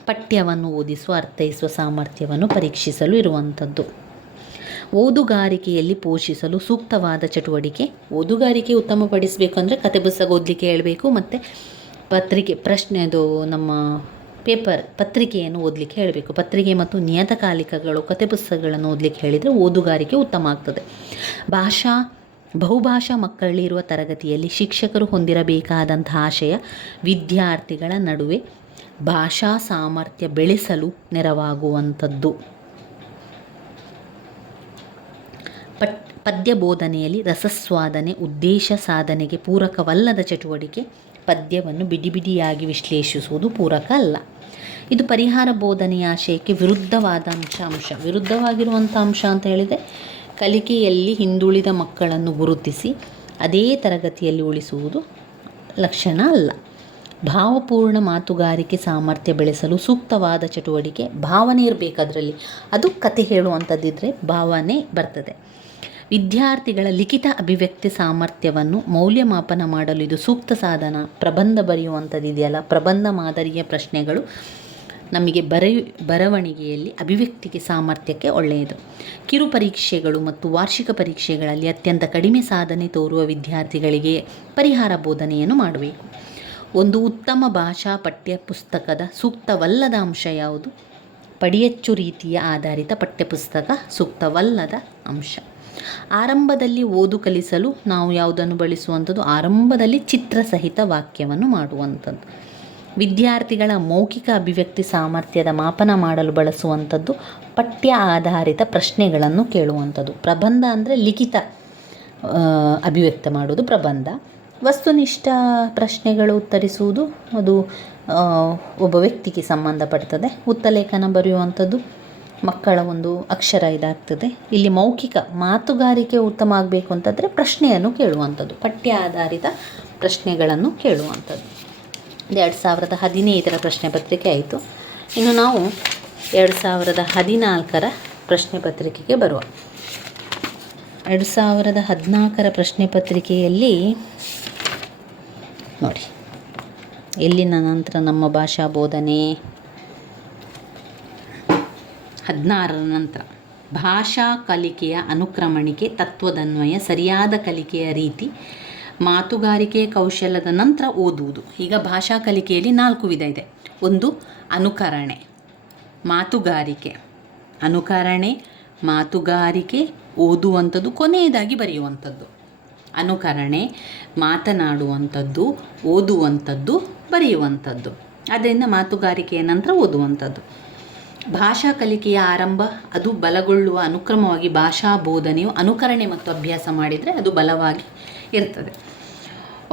ಪಠ್ಯವನ್ನು ಓದಿಸುವ ಅರ್ಥೈಸುವ ಸಾಮರ್ಥ್ಯವನ್ನು ಪರೀಕ್ಷಿಸಲು ಇರುವಂಥದ್ದು. ಓದುಗಾರಿಕೆಯಲ್ಲಿ ಪೋಷಿಸಲು ಸೂಕ್ತವಾದ ಚಟುವಟಿಕೆ. ಓದುಗಾರಿಕೆ ಉತ್ತಮಪಡಿಸಬೇಕು ಅಂದರೆ ಕತೆ ಪುಸ್ತಕ ಓದಲಿಕ್ಕೆ ಹೇಳಬೇಕು, ಮತ್ತು ಪ್ರಶ್ನೆದು ನಮ್ಮ ಪತ್ರಿಕೆಯನ್ನು ಓದಲಿಕ್ಕೆ ಹೇಳಬೇಕು. ಪತ್ರಿಕೆ ಮತ್ತು ನಿಯತಕಾಲಿಕಗಳು, ಕತೆ ಪುಸ್ತಕಗಳನ್ನು ಓದಲಿಕ್ಕೆ ಹೇಳಿದರೆ ಓದುಗಾರಿಕೆ ಉತ್ತಮ ಆಗ್ತದೆ. ಬಹುಭಾಷಾ ಮಕ್ಕಳಿರುವ ತರಗತಿಯಲ್ಲಿ ಶಿಕ್ಷಕರು ಹೊಂದಿರಬೇಕಾದಂಥ ಆಶಯ ವಿದ್ಯಾರ್ಥಿಗಳ ನಡುವೆ ಭಾಷಾ ಸಾಮರ್ಥ್ಯ ಬೆಳೆಸಲು ನೆರವಾಗುವಂಥದ್ದು. ಪದ್ಯ ಬೋಧನೆಯಲ್ಲಿ ರಸಸ್ವಾದನೆ ಉದ್ದೇಶ ಸಾಧನೆಗೆ ಪೂರಕವಲ್ಲದ ಚಟುವಟಿಕೆ. ಪದ್ಯವನ್ನು ಬಿಡಿಯಾಗಿ ವಿಶ್ಲೇಷಿಸುವುದು ಪೂರಕ ಅಲ್ಲ. ಇದು ಪರಿಹಾರ ಬೋಧನೆಯ ಆಶಯಕ್ಕೆ ವಿರುದ್ಧವಾದ ವಿರುದ್ಧವಾಗಿರುವಂಥ ಅಂಶ ಅಂತ ಹೇಳಿದರೆ ಕಲಿಕೆಯಲ್ಲಿ ಹಿಂದುಳಿದ ಮಕ್ಕಳನ್ನು ಗುರುತಿಸಿ ಅದೇ ತರಗತಿಯಲ್ಲಿ ಉಳಿಸುವುದು ಲಕ್ಷಣ ಅಲ್ಲ. ಭಾವಪೂರ್ಣ ಮಾತುಗಾರಿಕೆ ಸಾಮರ್ಥ್ಯ ಬೆಳೆಸಲು ಸೂಕ್ತವಾದ ಚಟುವಟಿಕೆ. ಭಾವನೆ ಇರಬೇಕು ಅದರಲ್ಲಿ, ಅದು ಕತೆ ಹೇಳುವಂಥದ್ದಿದ್ದರೆ ಭಾವನೆ ಬರ್ತದೆ. ವಿದ್ಯಾರ್ಥಿಗಳ ಲಿಖಿತ ಅಭಿವ್ಯಕ್ತಿ ಸಾಮರ್ಥ್ಯವನ್ನು ಮೌಲ್ಯಮಾಪನ ಮಾಡಲು ಇದು ಸೂಕ್ತ ಸಾಧನ. ಪ್ರಬಂಧ ಬರೆಯುವಂಥದ್ದಿದೆಯಲ್ಲ, ಪ್ರಬಂಧ ಮಾದರಿಯ ಪ್ರಶ್ನೆಗಳು ನಮಗೆ ಬರವಣಿಗೆಯಲ್ಲಿ ಅಭಿವ್ಯಕ್ತಿಗೆ ಸಾಮರ್ಥ್ಯಕ್ಕೆ ಒಳ್ಳೆಯದು. ಕಿರು ಪರೀಕ್ಷೆಗಳು ಮತ್ತು ವಾರ್ಷಿಕ ಪರೀಕ್ಷೆಗಳಲ್ಲಿ ಅತ್ಯಂತ ಕಡಿಮೆ ಸಾಧನೆ ತೋರುವ ವಿದ್ಯಾರ್ಥಿಗಳಿಗೆ ಪರಿಹಾರ ಬೋಧನೆಯನ್ನು ಮಾಡಬೇಕು. ಒಂದು ಉತ್ತಮ ಭಾಷಾ ಪಠ್ಯಪುಸ್ತಕದ ಸೂಕ್ತವಲ್ಲದ ಅಂಶ ಯಾವುದು? ಪಡಿಯಚ್ಚು ರೀತಿಯ ಆಧಾರಿತ ಪಠ್ಯಪುಸ್ತಕ ಸೂಕ್ತವಲ್ಲದ ಅಂಶ. ಆರಂಭದಲ್ಲಿ ಓದು ಕಲಿಸಲು ನಾವು ಯಾವುದನ್ನು ಬಳಸುವಂಥದ್ದು? ಆರಂಭದಲ್ಲಿ ಚಿತ್ರಸಹಿತ ವಾಕ್ಯವನ್ನು ಮಾಡುವಂಥದ್ದು. ವಿದ್ಯಾರ್ಥಿಗಳ ಮೌಖಿಕ ಅಭಿವ್ಯಕ್ತಿ ಸಾಮರ್ಥ್ಯದ ಮಾಪನ ಮಾಡಲು ಬಳಸುವಂಥದ್ದು ಪಠ್ಯ ಆಧಾರಿತ ಪ್ರಶ್ನೆಗಳನ್ನು ಕೇಳುವಂಥದ್ದು. ಪ್ರಬಂಧ ಅಂದರೆ ಲಿಖಿತ ಅಭಿವ್ಯಕ್ತ ಮಾಡುವುದು ಪ್ರಬಂಧ. ವಸ್ತುನಿಷ್ಠ ಪ್ರಶ್ನೆಗಳು ಉತ್ತರಿಸುವುದು ಅದು ಒಬ್ಬ ವ್ಯಕ್ತಿಗೆ ಸಂಬಂಧಪಡ್ತದೆ. ಉತ್ತಲೇಖನ ಬರೆಯುವಂಥದ್ದು ಮಕ್ಕಳ ಒಂದು ಅಕ್ಷರ ಇದಾಗ್ತದೆ. ಇಲ್ಲಿ ಮೌಖಿಕ ಮಾತುಗಾರಿಕೆ ಉತ್ತಮ ಆಗಬೇಕು ಅಂತಂದರೆ ಪ್ರಶ್ನೆಯನ್ನು ಕೇಳುವಂಥದ್ದು, ಪಠ್ಯ ಆಧಾರಿತ ಪ್ರಶ್ನೆಗಳನ್ನು ಕೇಳುವಂಥದ್ದು. 2015ರ ಪ್ರಶ್ನೆ ಪತ್ರಿಕೆ ಆಯಿತು. ಇನ್ನು ನಾವು 2014ರ ಪ್ರಶ್ನೆ ಪತ್ರಿಕೆಗೆ ಬರುವ. 2014ರ ಪ್ರಶ್ನೆ ಪತ್ರಿಕೆಯಲ್ಲಿ ನೋಡಿ, ಎಲ್ಲಿನ ನಂತರ ನಮ್ಮ ಭಾಷಾ ಬೋಧನೆ 16ರ ನಂತರ ಭಾಷಾ ಕಲಿಕೆಯ ಅನುಕ್ರಮಣಿಕೆ, ತತ್ವದನ್ವಯ, ಸರಿಯಾದ ಕಲಿಕೆಯ ರೀತಿ, ಮಾತುಗಾರಿಕೆಯ ಕೌಶಲ್ಯದ ನಂತರ ಓದುವುದು. ಈಗ ಭಾಷಾ ಕಲಿಕೆಯಲ್ಲಿ 4 ವಿಧ ಇದೆ. ಒಂದು ಅನುಕರಣೆ, ಮಾತುಗಾರಿಕೆ, ಮಾತುಗಾರಿಕೆ, ಓದುವಂಥದ್ದು, ಕೊನೆಯದಾಗಿ ಬರೆಯುವಂಥದ್ದು. ಅನುಕರಣೆ, ಮಾತನಾಡುವಂಥದ್ದು, ಓದುವಂಥದ್ದು, ಬರೆಯುವಂಥದ್ದು. ಅದರಿಂದ ಮಾತುಗಾರಿಕೆಯ ನಂತರ ಓದುವಂಥದ್ದು. ಭಾಷಾ ಕಲಿಕೆಯ ಆರಂಭ ಅದು ಬಲಗೊಳ್ಳುವ ಅನುಕ್ರಮವಾಗಿ ಭಾಷಾ ಬೋಧನೆಯು ಅನುಕರಣೆ ಮತ್ತು ಅಭ್ಯಾಸ ಮಾಡಿದರೆ ಅದು ಬಲವಾಗಿ ಇರ್ತದೆ.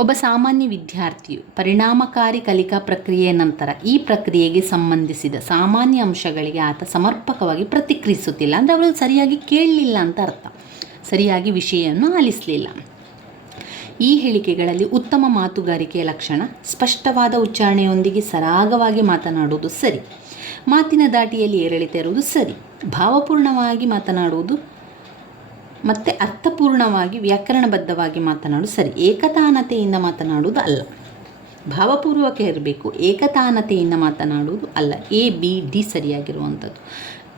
ಒಬ್ಬ ಸಾಮಾನ್ಯ ವಿದ್ಯಾರ್ಥಿಯು ಪರಿಣಾಮಕಾರಿ ಕಲಿಕಾ ಪ್ರಕ್ರಿಯೆಯ ನಂತರ ಈ ಪ್ರಕ್ರಿಯೆಗೆ ಸಂಬಂಧಿಸಿದ ಸಾಮಾನ್ಯ ಅಂಶಗಳಿಗೆ ಆತ ಸಮರ್ಪಕವಾಗಿ ಪ್ರತಿಕ್ರಿಯಿಸುತ್ತಿಲ್ಲ ಅಂದರೆ ಅವರು ಸರಿಯಾಗಿ ಕೇಳಲಿಲ್ಲ ಅಂತ ಅರ್ಥ, ಸರಿಯಾಗಿ ವಿಷಯವನ್ನು ಆಲಿಸಲಿಲ್ಲ. ಈ ಹೇಳಿಕೆಗಳಲ್ಲಿ ಉತ್ತಮ ಮಾತುಗಾರಿಕೆಯ ಲಕ್ಷಣ ಸ್ಪಷ್ಟವಾದ ಉಚ್ಚಾರಣೆಯೊಂದಿಗೆ ಸರಾಗವಾಗಿ ಮಾತನಾಡುವುದು ಸರಿ, ಮಾತಿನ ದಾಟಿಯಲ್ಲಿ ಏರಿಳಿತ ಇರುವುದು ಸರಿ, ಭಾವಪೂರ್ಣವಾಗಿ ಮಾತನಾಡುವುದು ಮತ್ತು ಅರ್ಥಪೂರ್ಣವಾಗಿ ವ್ಯಾಕರಣಬದ್ಧವಾಗಿ ಮಾತನಾಡುವುದು ಸರಿ, ಏಕತಾನತೆಯಿಂದ ಮಾತನಾಡುವುದು ಅಲ್ಲ. ಭಾವಪೂರ್ವಕ ಇರಬೇಕು, ಏಕತಾನತೆಯಿಂದ ಮಾತನಾಡುವುದು ಅಲ್ಲ. ABD ಸರಿಯಾಗಿರುವಂಥದ್ದು.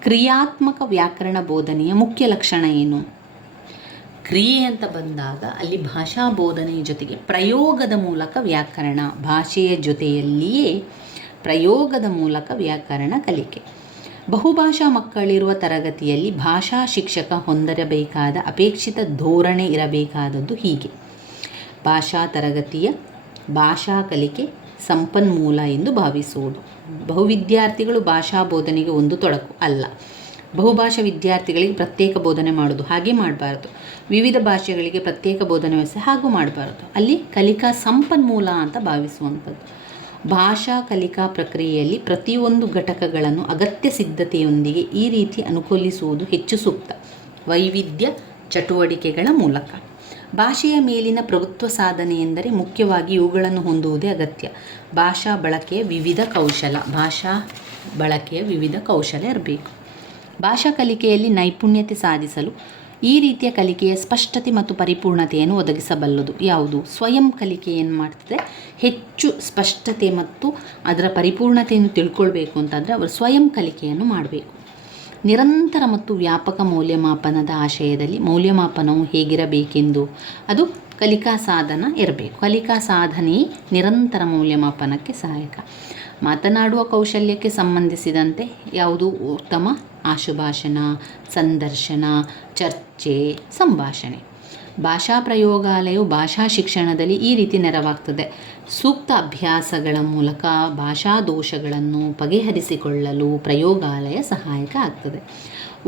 ಕ್ರಿಯಾತ್ಮಕ ವ್ಯಾಕರಣ ಬೋಧನೆಯ ಮುಖ್ಯ ಲಕ್ಷಣ ಏನು? ಕ್ರಿಯೆ ಅಂತ ಬಂದಾಗ ಅಲ್ಲಿ ಭಾಷಾ ಬೋಧನೆಯ ಜೊತೆಗೆ ಪ್ರಯೋಗದ ಮೂಲಕ ವ್ಯಾಕರಣ, ಭಾಷೆಯ ಜೊತೆಯಲ್ಲಿಯೇ ಪ್ರಯೋಗದ ಮೂಲಕ ವ್ಯಾಕರಣ ಕಲಿಕೆ. ಬಹುಭಾಷಾ ಮಕ್ಕಳಿರುವ ತರಗತಿಯಲ್ಲಿ ಭಾಷಾ ಶಿಕ್ಷಕ ಹೊಂದಿರಬೇಕಾದ ಅಪೇಕ್ಷಿತ ಧೋರಣೆ ಇರಬೇಕಾದದ್ದು ಹೀಗೆ: ಭಾಷಾ ತರಗತಿಯ ಭಾಷಾ ಕಲಿಕೆ ಸಂಪನ್ಮೂಲ ಎಂದು ಭಾವಿಸುವುದು. ಬಹುವಿದ್ಯಾರ್ಥಿಗಳು ಭಾಷಾ ಬೋಧನೆಗೆ ಒಂದು ತೊಡಕು ಅಲ್ಲ. ಬಹುಭಾಷಾ ವಿದ್ಯಾರ್ಥಿಗಳಿಗೆ ಪ್ರತ್ಯೇಕ ಬೋಧನೆ ಮಾಡೋದು, ಹಾಗೆ ಮಾಡಬಾರ್ದು. ವಿವಿಧ ಭಾಷೆಗಳಿಗೆ ಪ್ರತ್ಯೇಕ ಬೋಧನೆ ವ್ಯವಸ್ಥೆ ಹಾಗೂ ಮಾಡಬಾರ್ದು. ಅಲ್ಲಿ ಕಲಿಕಾ ಸಂಪನ್ಮೂಲ ಅಂತ ಭಾವಿಸುವಂಥದ್ದು. ಭಾಷಾ ಕಲಿಕಾ ಪ್ರಕ್ರಿಯೆಯಲ್ಲಿ ಪ್ರತಿಯೊಂದು ಘಟಕಗಳನ್ನು ಅಗತ್ಯ ಸಿದ್ಧತೆಯೊಂದಿಗೆ ಈ ರೀತಿ ಅನುಕೂಲಿಸುವುದು ಹೆಚ್ಚು ಸೂಕ್ತ. ವೈವಿಧ್ಯ ಚಟುವಟಿಕೆಗಳ ಮೂಲಕ ಭಾಷೆಯ ಮೇಲಿನ ಪ್ರಭುತ್ವ ಸಾಧನೆ ಎಂದರೆ ಮುಖ್ಯವಾಗಿ ಇವುಗಳನ್ನು ಹೊಂದುವುದೇ ಅಗತ್ಯ. ಭಾಷಾ ಬಳಕೆಯ ವಿವಿಧ ಕೌಶಲ ಇರಬೇಕು. ಭಾಷಾ ಕಲಿಕೆಯಲ್ಲಿ ನೈಪುಣ್ಯತೆ ಸಾಧಿಸಲು ಈ ರೀತಿಯ ಕಲಿಕೆಯ ಸ್ಪಷ್ಟತೆ ಮತ್ತು ಪರಿಪೂರ್ಣತೆಯನ್ನು ಒದಗಿಸಬಲ್ಲದು ಯಾವುದು? ಸ್ವಯಂ ಕಲಿಕೆ ಏನು ಮಾಡ್ತದೆ, ಹೆಚ್ಚು ಸ್ಪಷ್ಟತೆ ಮತ್ತು ಅದರ ಪರಿಪೂರ್ಣತೆಯನ್ನು ತಿಳ್ಕೊಳ್ಬೇಕು ಅಂತಂದರೆ ಅವರು ಸ್ವಯಂ ಕಲಿಕೆಯನ್ನು ಮಾಡಬೇಕು. ನಿರಂತರ ಮತ್ತು ವ್ಯಾಪಕ ಮೌಲ್ಯಮಾಪನದ ಆಶಯದಲ್ಲಿ ಮೌಲ್ಯಮಾಪನವು ಹೇಗಿರಬೇಕೆಂದು ಅದು ಕಲಿಕಾ ಸಾಧನ ಇರಬೇಕು. ಕಲಿಕಾ ಸಾಧನೆ ನಿರಂತರ ಮೌಲ್ಯಮಾಪನಕ್ಕೆ ಸಹಾಯಕ. ಮಾತನಾಡುವ ಕೌಶಲ್ಯಕ್ಕೆ ಸಂಬಂಧಿಸಿದಂತೆ ಯಾವುದು ಉತ್ತಮ? ಆಶುಭಾಷಣ, ಸಂದರ್ಶನ, ಚರ್ಚೆ, ಸಂಭಾಷಣೆ. ಭಾಷಾ ಪ್ರಯೋಗಾಲಯವು ಭಾಷಾ ಶಿಕ್ಷಣದಲ್ಲಿ ಈ ರೀತಿ ನೆರವಾಗ್ತದೆ. ಸೂಕ್ತ ಅಭ್ಯಾಸಗಳ ಮೂಲಕ ಭಾಷಾ ದೋಷಗಳನ್ನು ಬಗೆಹರಿಸಿಕೊಳ್ಳಲು ಪ್ರಯೋಗಾಲಯ ಸಹಾಯಕ ಆಗ್ತದೆ.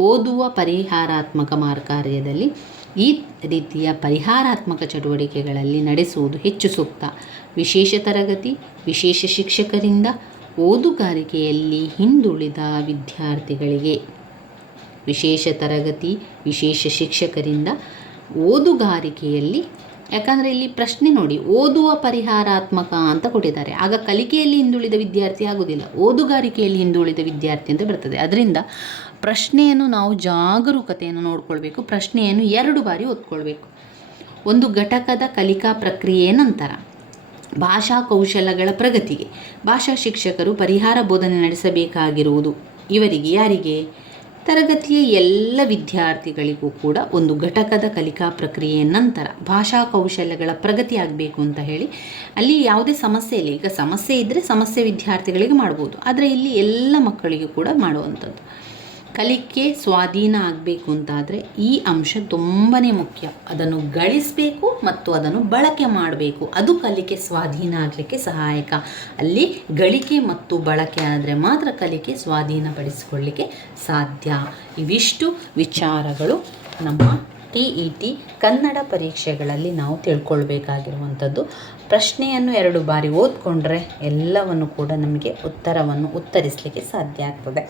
ಓದುವ ಪರಿಹಾರಾತ್ಮಕ ಕಾರ್ಯದಲ್ಲಿ ಈ ರೀತಿಯ ಪರಿಹಾರಾತ್ಮಕ ಚಟುವಟಿಕೆಗಳಲ್ಲಿ ನಡೆಸುವುದು ಹೆಚ್ಚು ಸೂಕ್ತ. ವಿಶೇಷ ತರಗತಿ, ವಿಶೇಷ ಶಿಕ್ಷಕರಿಂದ ಓದುಗಾರಿಕೆಯಲ್ಲಿ ಹಿಂದುಳಿದ ವಿದ್ಯಾರ್ಥಿಗಳಿಗೆ ವಿಶೇಷ ತರಗತಿ, ವಿಶೇಷ ಶಿಕ್ಷಕರಿಂದ ಓದುಗಾರಿಕೆಯಲ್ಲಿ, ಯಾಕಂದರೆ ಇಲ್ಲಿ ಪ್ರಶ್ನೆ ನೋಡಿ, ಓದುವ ಪರಿಹಾರಾತ್ಮಕ ಅಂತ ಕೊಟ್ಟಿದ್ದಾರೆ. ಆಗ ಕಲಿಕೆಯಲ್ಲಿ ಹಿಂದುಳಿದ ವಿದ್ಯಾರ್ಥಿ ಆಗೋದಿಲ್ಲ, ಓದುಗಾರಿಕೆಯಲ್ಲಿ ಹಿಂದುಳಿದ ವಿದ್ಯಾರ್ಥಿ ಅಂತ ಬರ್ತದೆ. ಅದರಿಂದ ಪ್ರಶ್ನೆಯನ್ನು ನಾವು ಜಾಗರೂಕತೆಯನ್ನು ನೋಡಿಕೊಳ್ಬೇಕು. ಪ್ರಶ್ನೆಯನ್ನು 2 ಬಾರಿ ಓದ್ಕೊಳ್ಬೇಕು. ಒಂದು ಘಟಕದ ಕಲಿಕಾ ಪ್ರಕ್ರಿಯೆಯ ನಂತರ ಭಾಷಾ ಕೌಶಲಗಳ ಪ್ರಗತಿಗೆ ಭಾಷಾ ಶಿಕ್ಷಕರು ಪರಿಹಾರ ಬೋಧನೆ ನಡೆಸಬೇಕಾಗಿರುವುದು ಇವರಿಗೆ ಯಾರಿಗೆ? ತರಗತಿಯ ಎಲ್ಲ ವಿದ್ಯಾರ್ಥಿಗಳಿಗೂ ಕೂಡ ಒಂದು ಘಟಕದ ಕಲಿಕಾ ಪ್ರಕ್ರಿಯೆಯ ನಂತರ ಭಾಷಾ ಕೌಶಲ್ಯಗಳ ಪ್ರಗತಿ ಆಗಬೇಕು ಅಂತ ಹೇಳಿ ಅಲ್ಲಿ ಯಾವುದೇ ಸಮಸ್ಯೆ ಇಲ್ಲ. ಈಗ ಸಮಸ್ಯೆ ಇದ್ದರೆ ಸಮಸ್ಯೆ ವಿದ್ಯಾರ್ಥಿಗಳಿಗೆ ಮಾಡ್ಬೋದು, ಆದರೆ ಇಲ್ಲಿ ಎಲ್ಲ ಮಕ್ಕಳಿಗೂ ಕೂಡ ಮಾಡುವಂಥದ್ದು. ಕಲಿಕೆ ಸ್ವಾಧೀನ ಆಗಬೇಕು ಅಂತಾದರೆ ಈ ಅಂಶ ತುಂಬಾ ಮುಖ್ಯ. ಅದನ್ನು ಗಳಿಸಬೇಕು ಮತ್ತು ಅದನ್ನು ಬಳಕೆ ಮಾಡಬೇಕು. ಅದು ಕಲಿಕೆ ಸ್ವಾಧೀನ ಆಗಲಿಕ್ಕೆ ಸಹಾಯಕ. ಅಲ್ಲಿ ಗಳಿಕೆ ಮತ್ತು ಬಳಕೆ ಆದರೆ ಮಾತ್ರ ಕಲಿಕೆ ಸ್ವಾಧೀನಪಡಿಸಿಕೊಳ್ಳಲಿಕ್ಕೆ ಸಾಧ್ಯ. ಇವಿಷ್ಟು ವಿಚಾರಗಳು ನಮ್ಮ TET ಕನ್ನಡ ಪರೀಕ್ಷೆಗಳಲ್ಲಿ ನಾವು ತಿಳ್ಕೊಳ್ಬೇಕಾಗಿರುವಂಥದ್ದು. ಪ್ರಶ್ನೆಯನ್ನು 2 ಬಾರಿ ಓದ್ಕೊಂಡ್ರೆ ಎಲ್ಲವನ್ನು ಕೂಡ ನಮಗೆ ಉತ್ತರವನ್ನು ಉತ್ತರಿಸಲಿಕ್ಕೆ ಸಾಧ್ಯ ಆಗ್ತದೆ.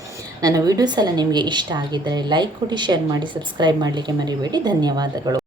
ನನ್ನ ವಿಡಿಯೋಸ್ ಎಲ್ಲ ನಿಮಗೆ ಇಷ್ಟ ಆಗಿದ್ದರೆ ಲೈಕ್ ಕೊಡಿ, ಶೇರ್ ಮಾಡಿ, ಸಬ್ಸ್ಕ್ರೈಬ್ ಮಾಡಲಿಕ್ಕೆ ಮರಿಬೇಡಿ. ಧನ್ಯವಾದಗಳು.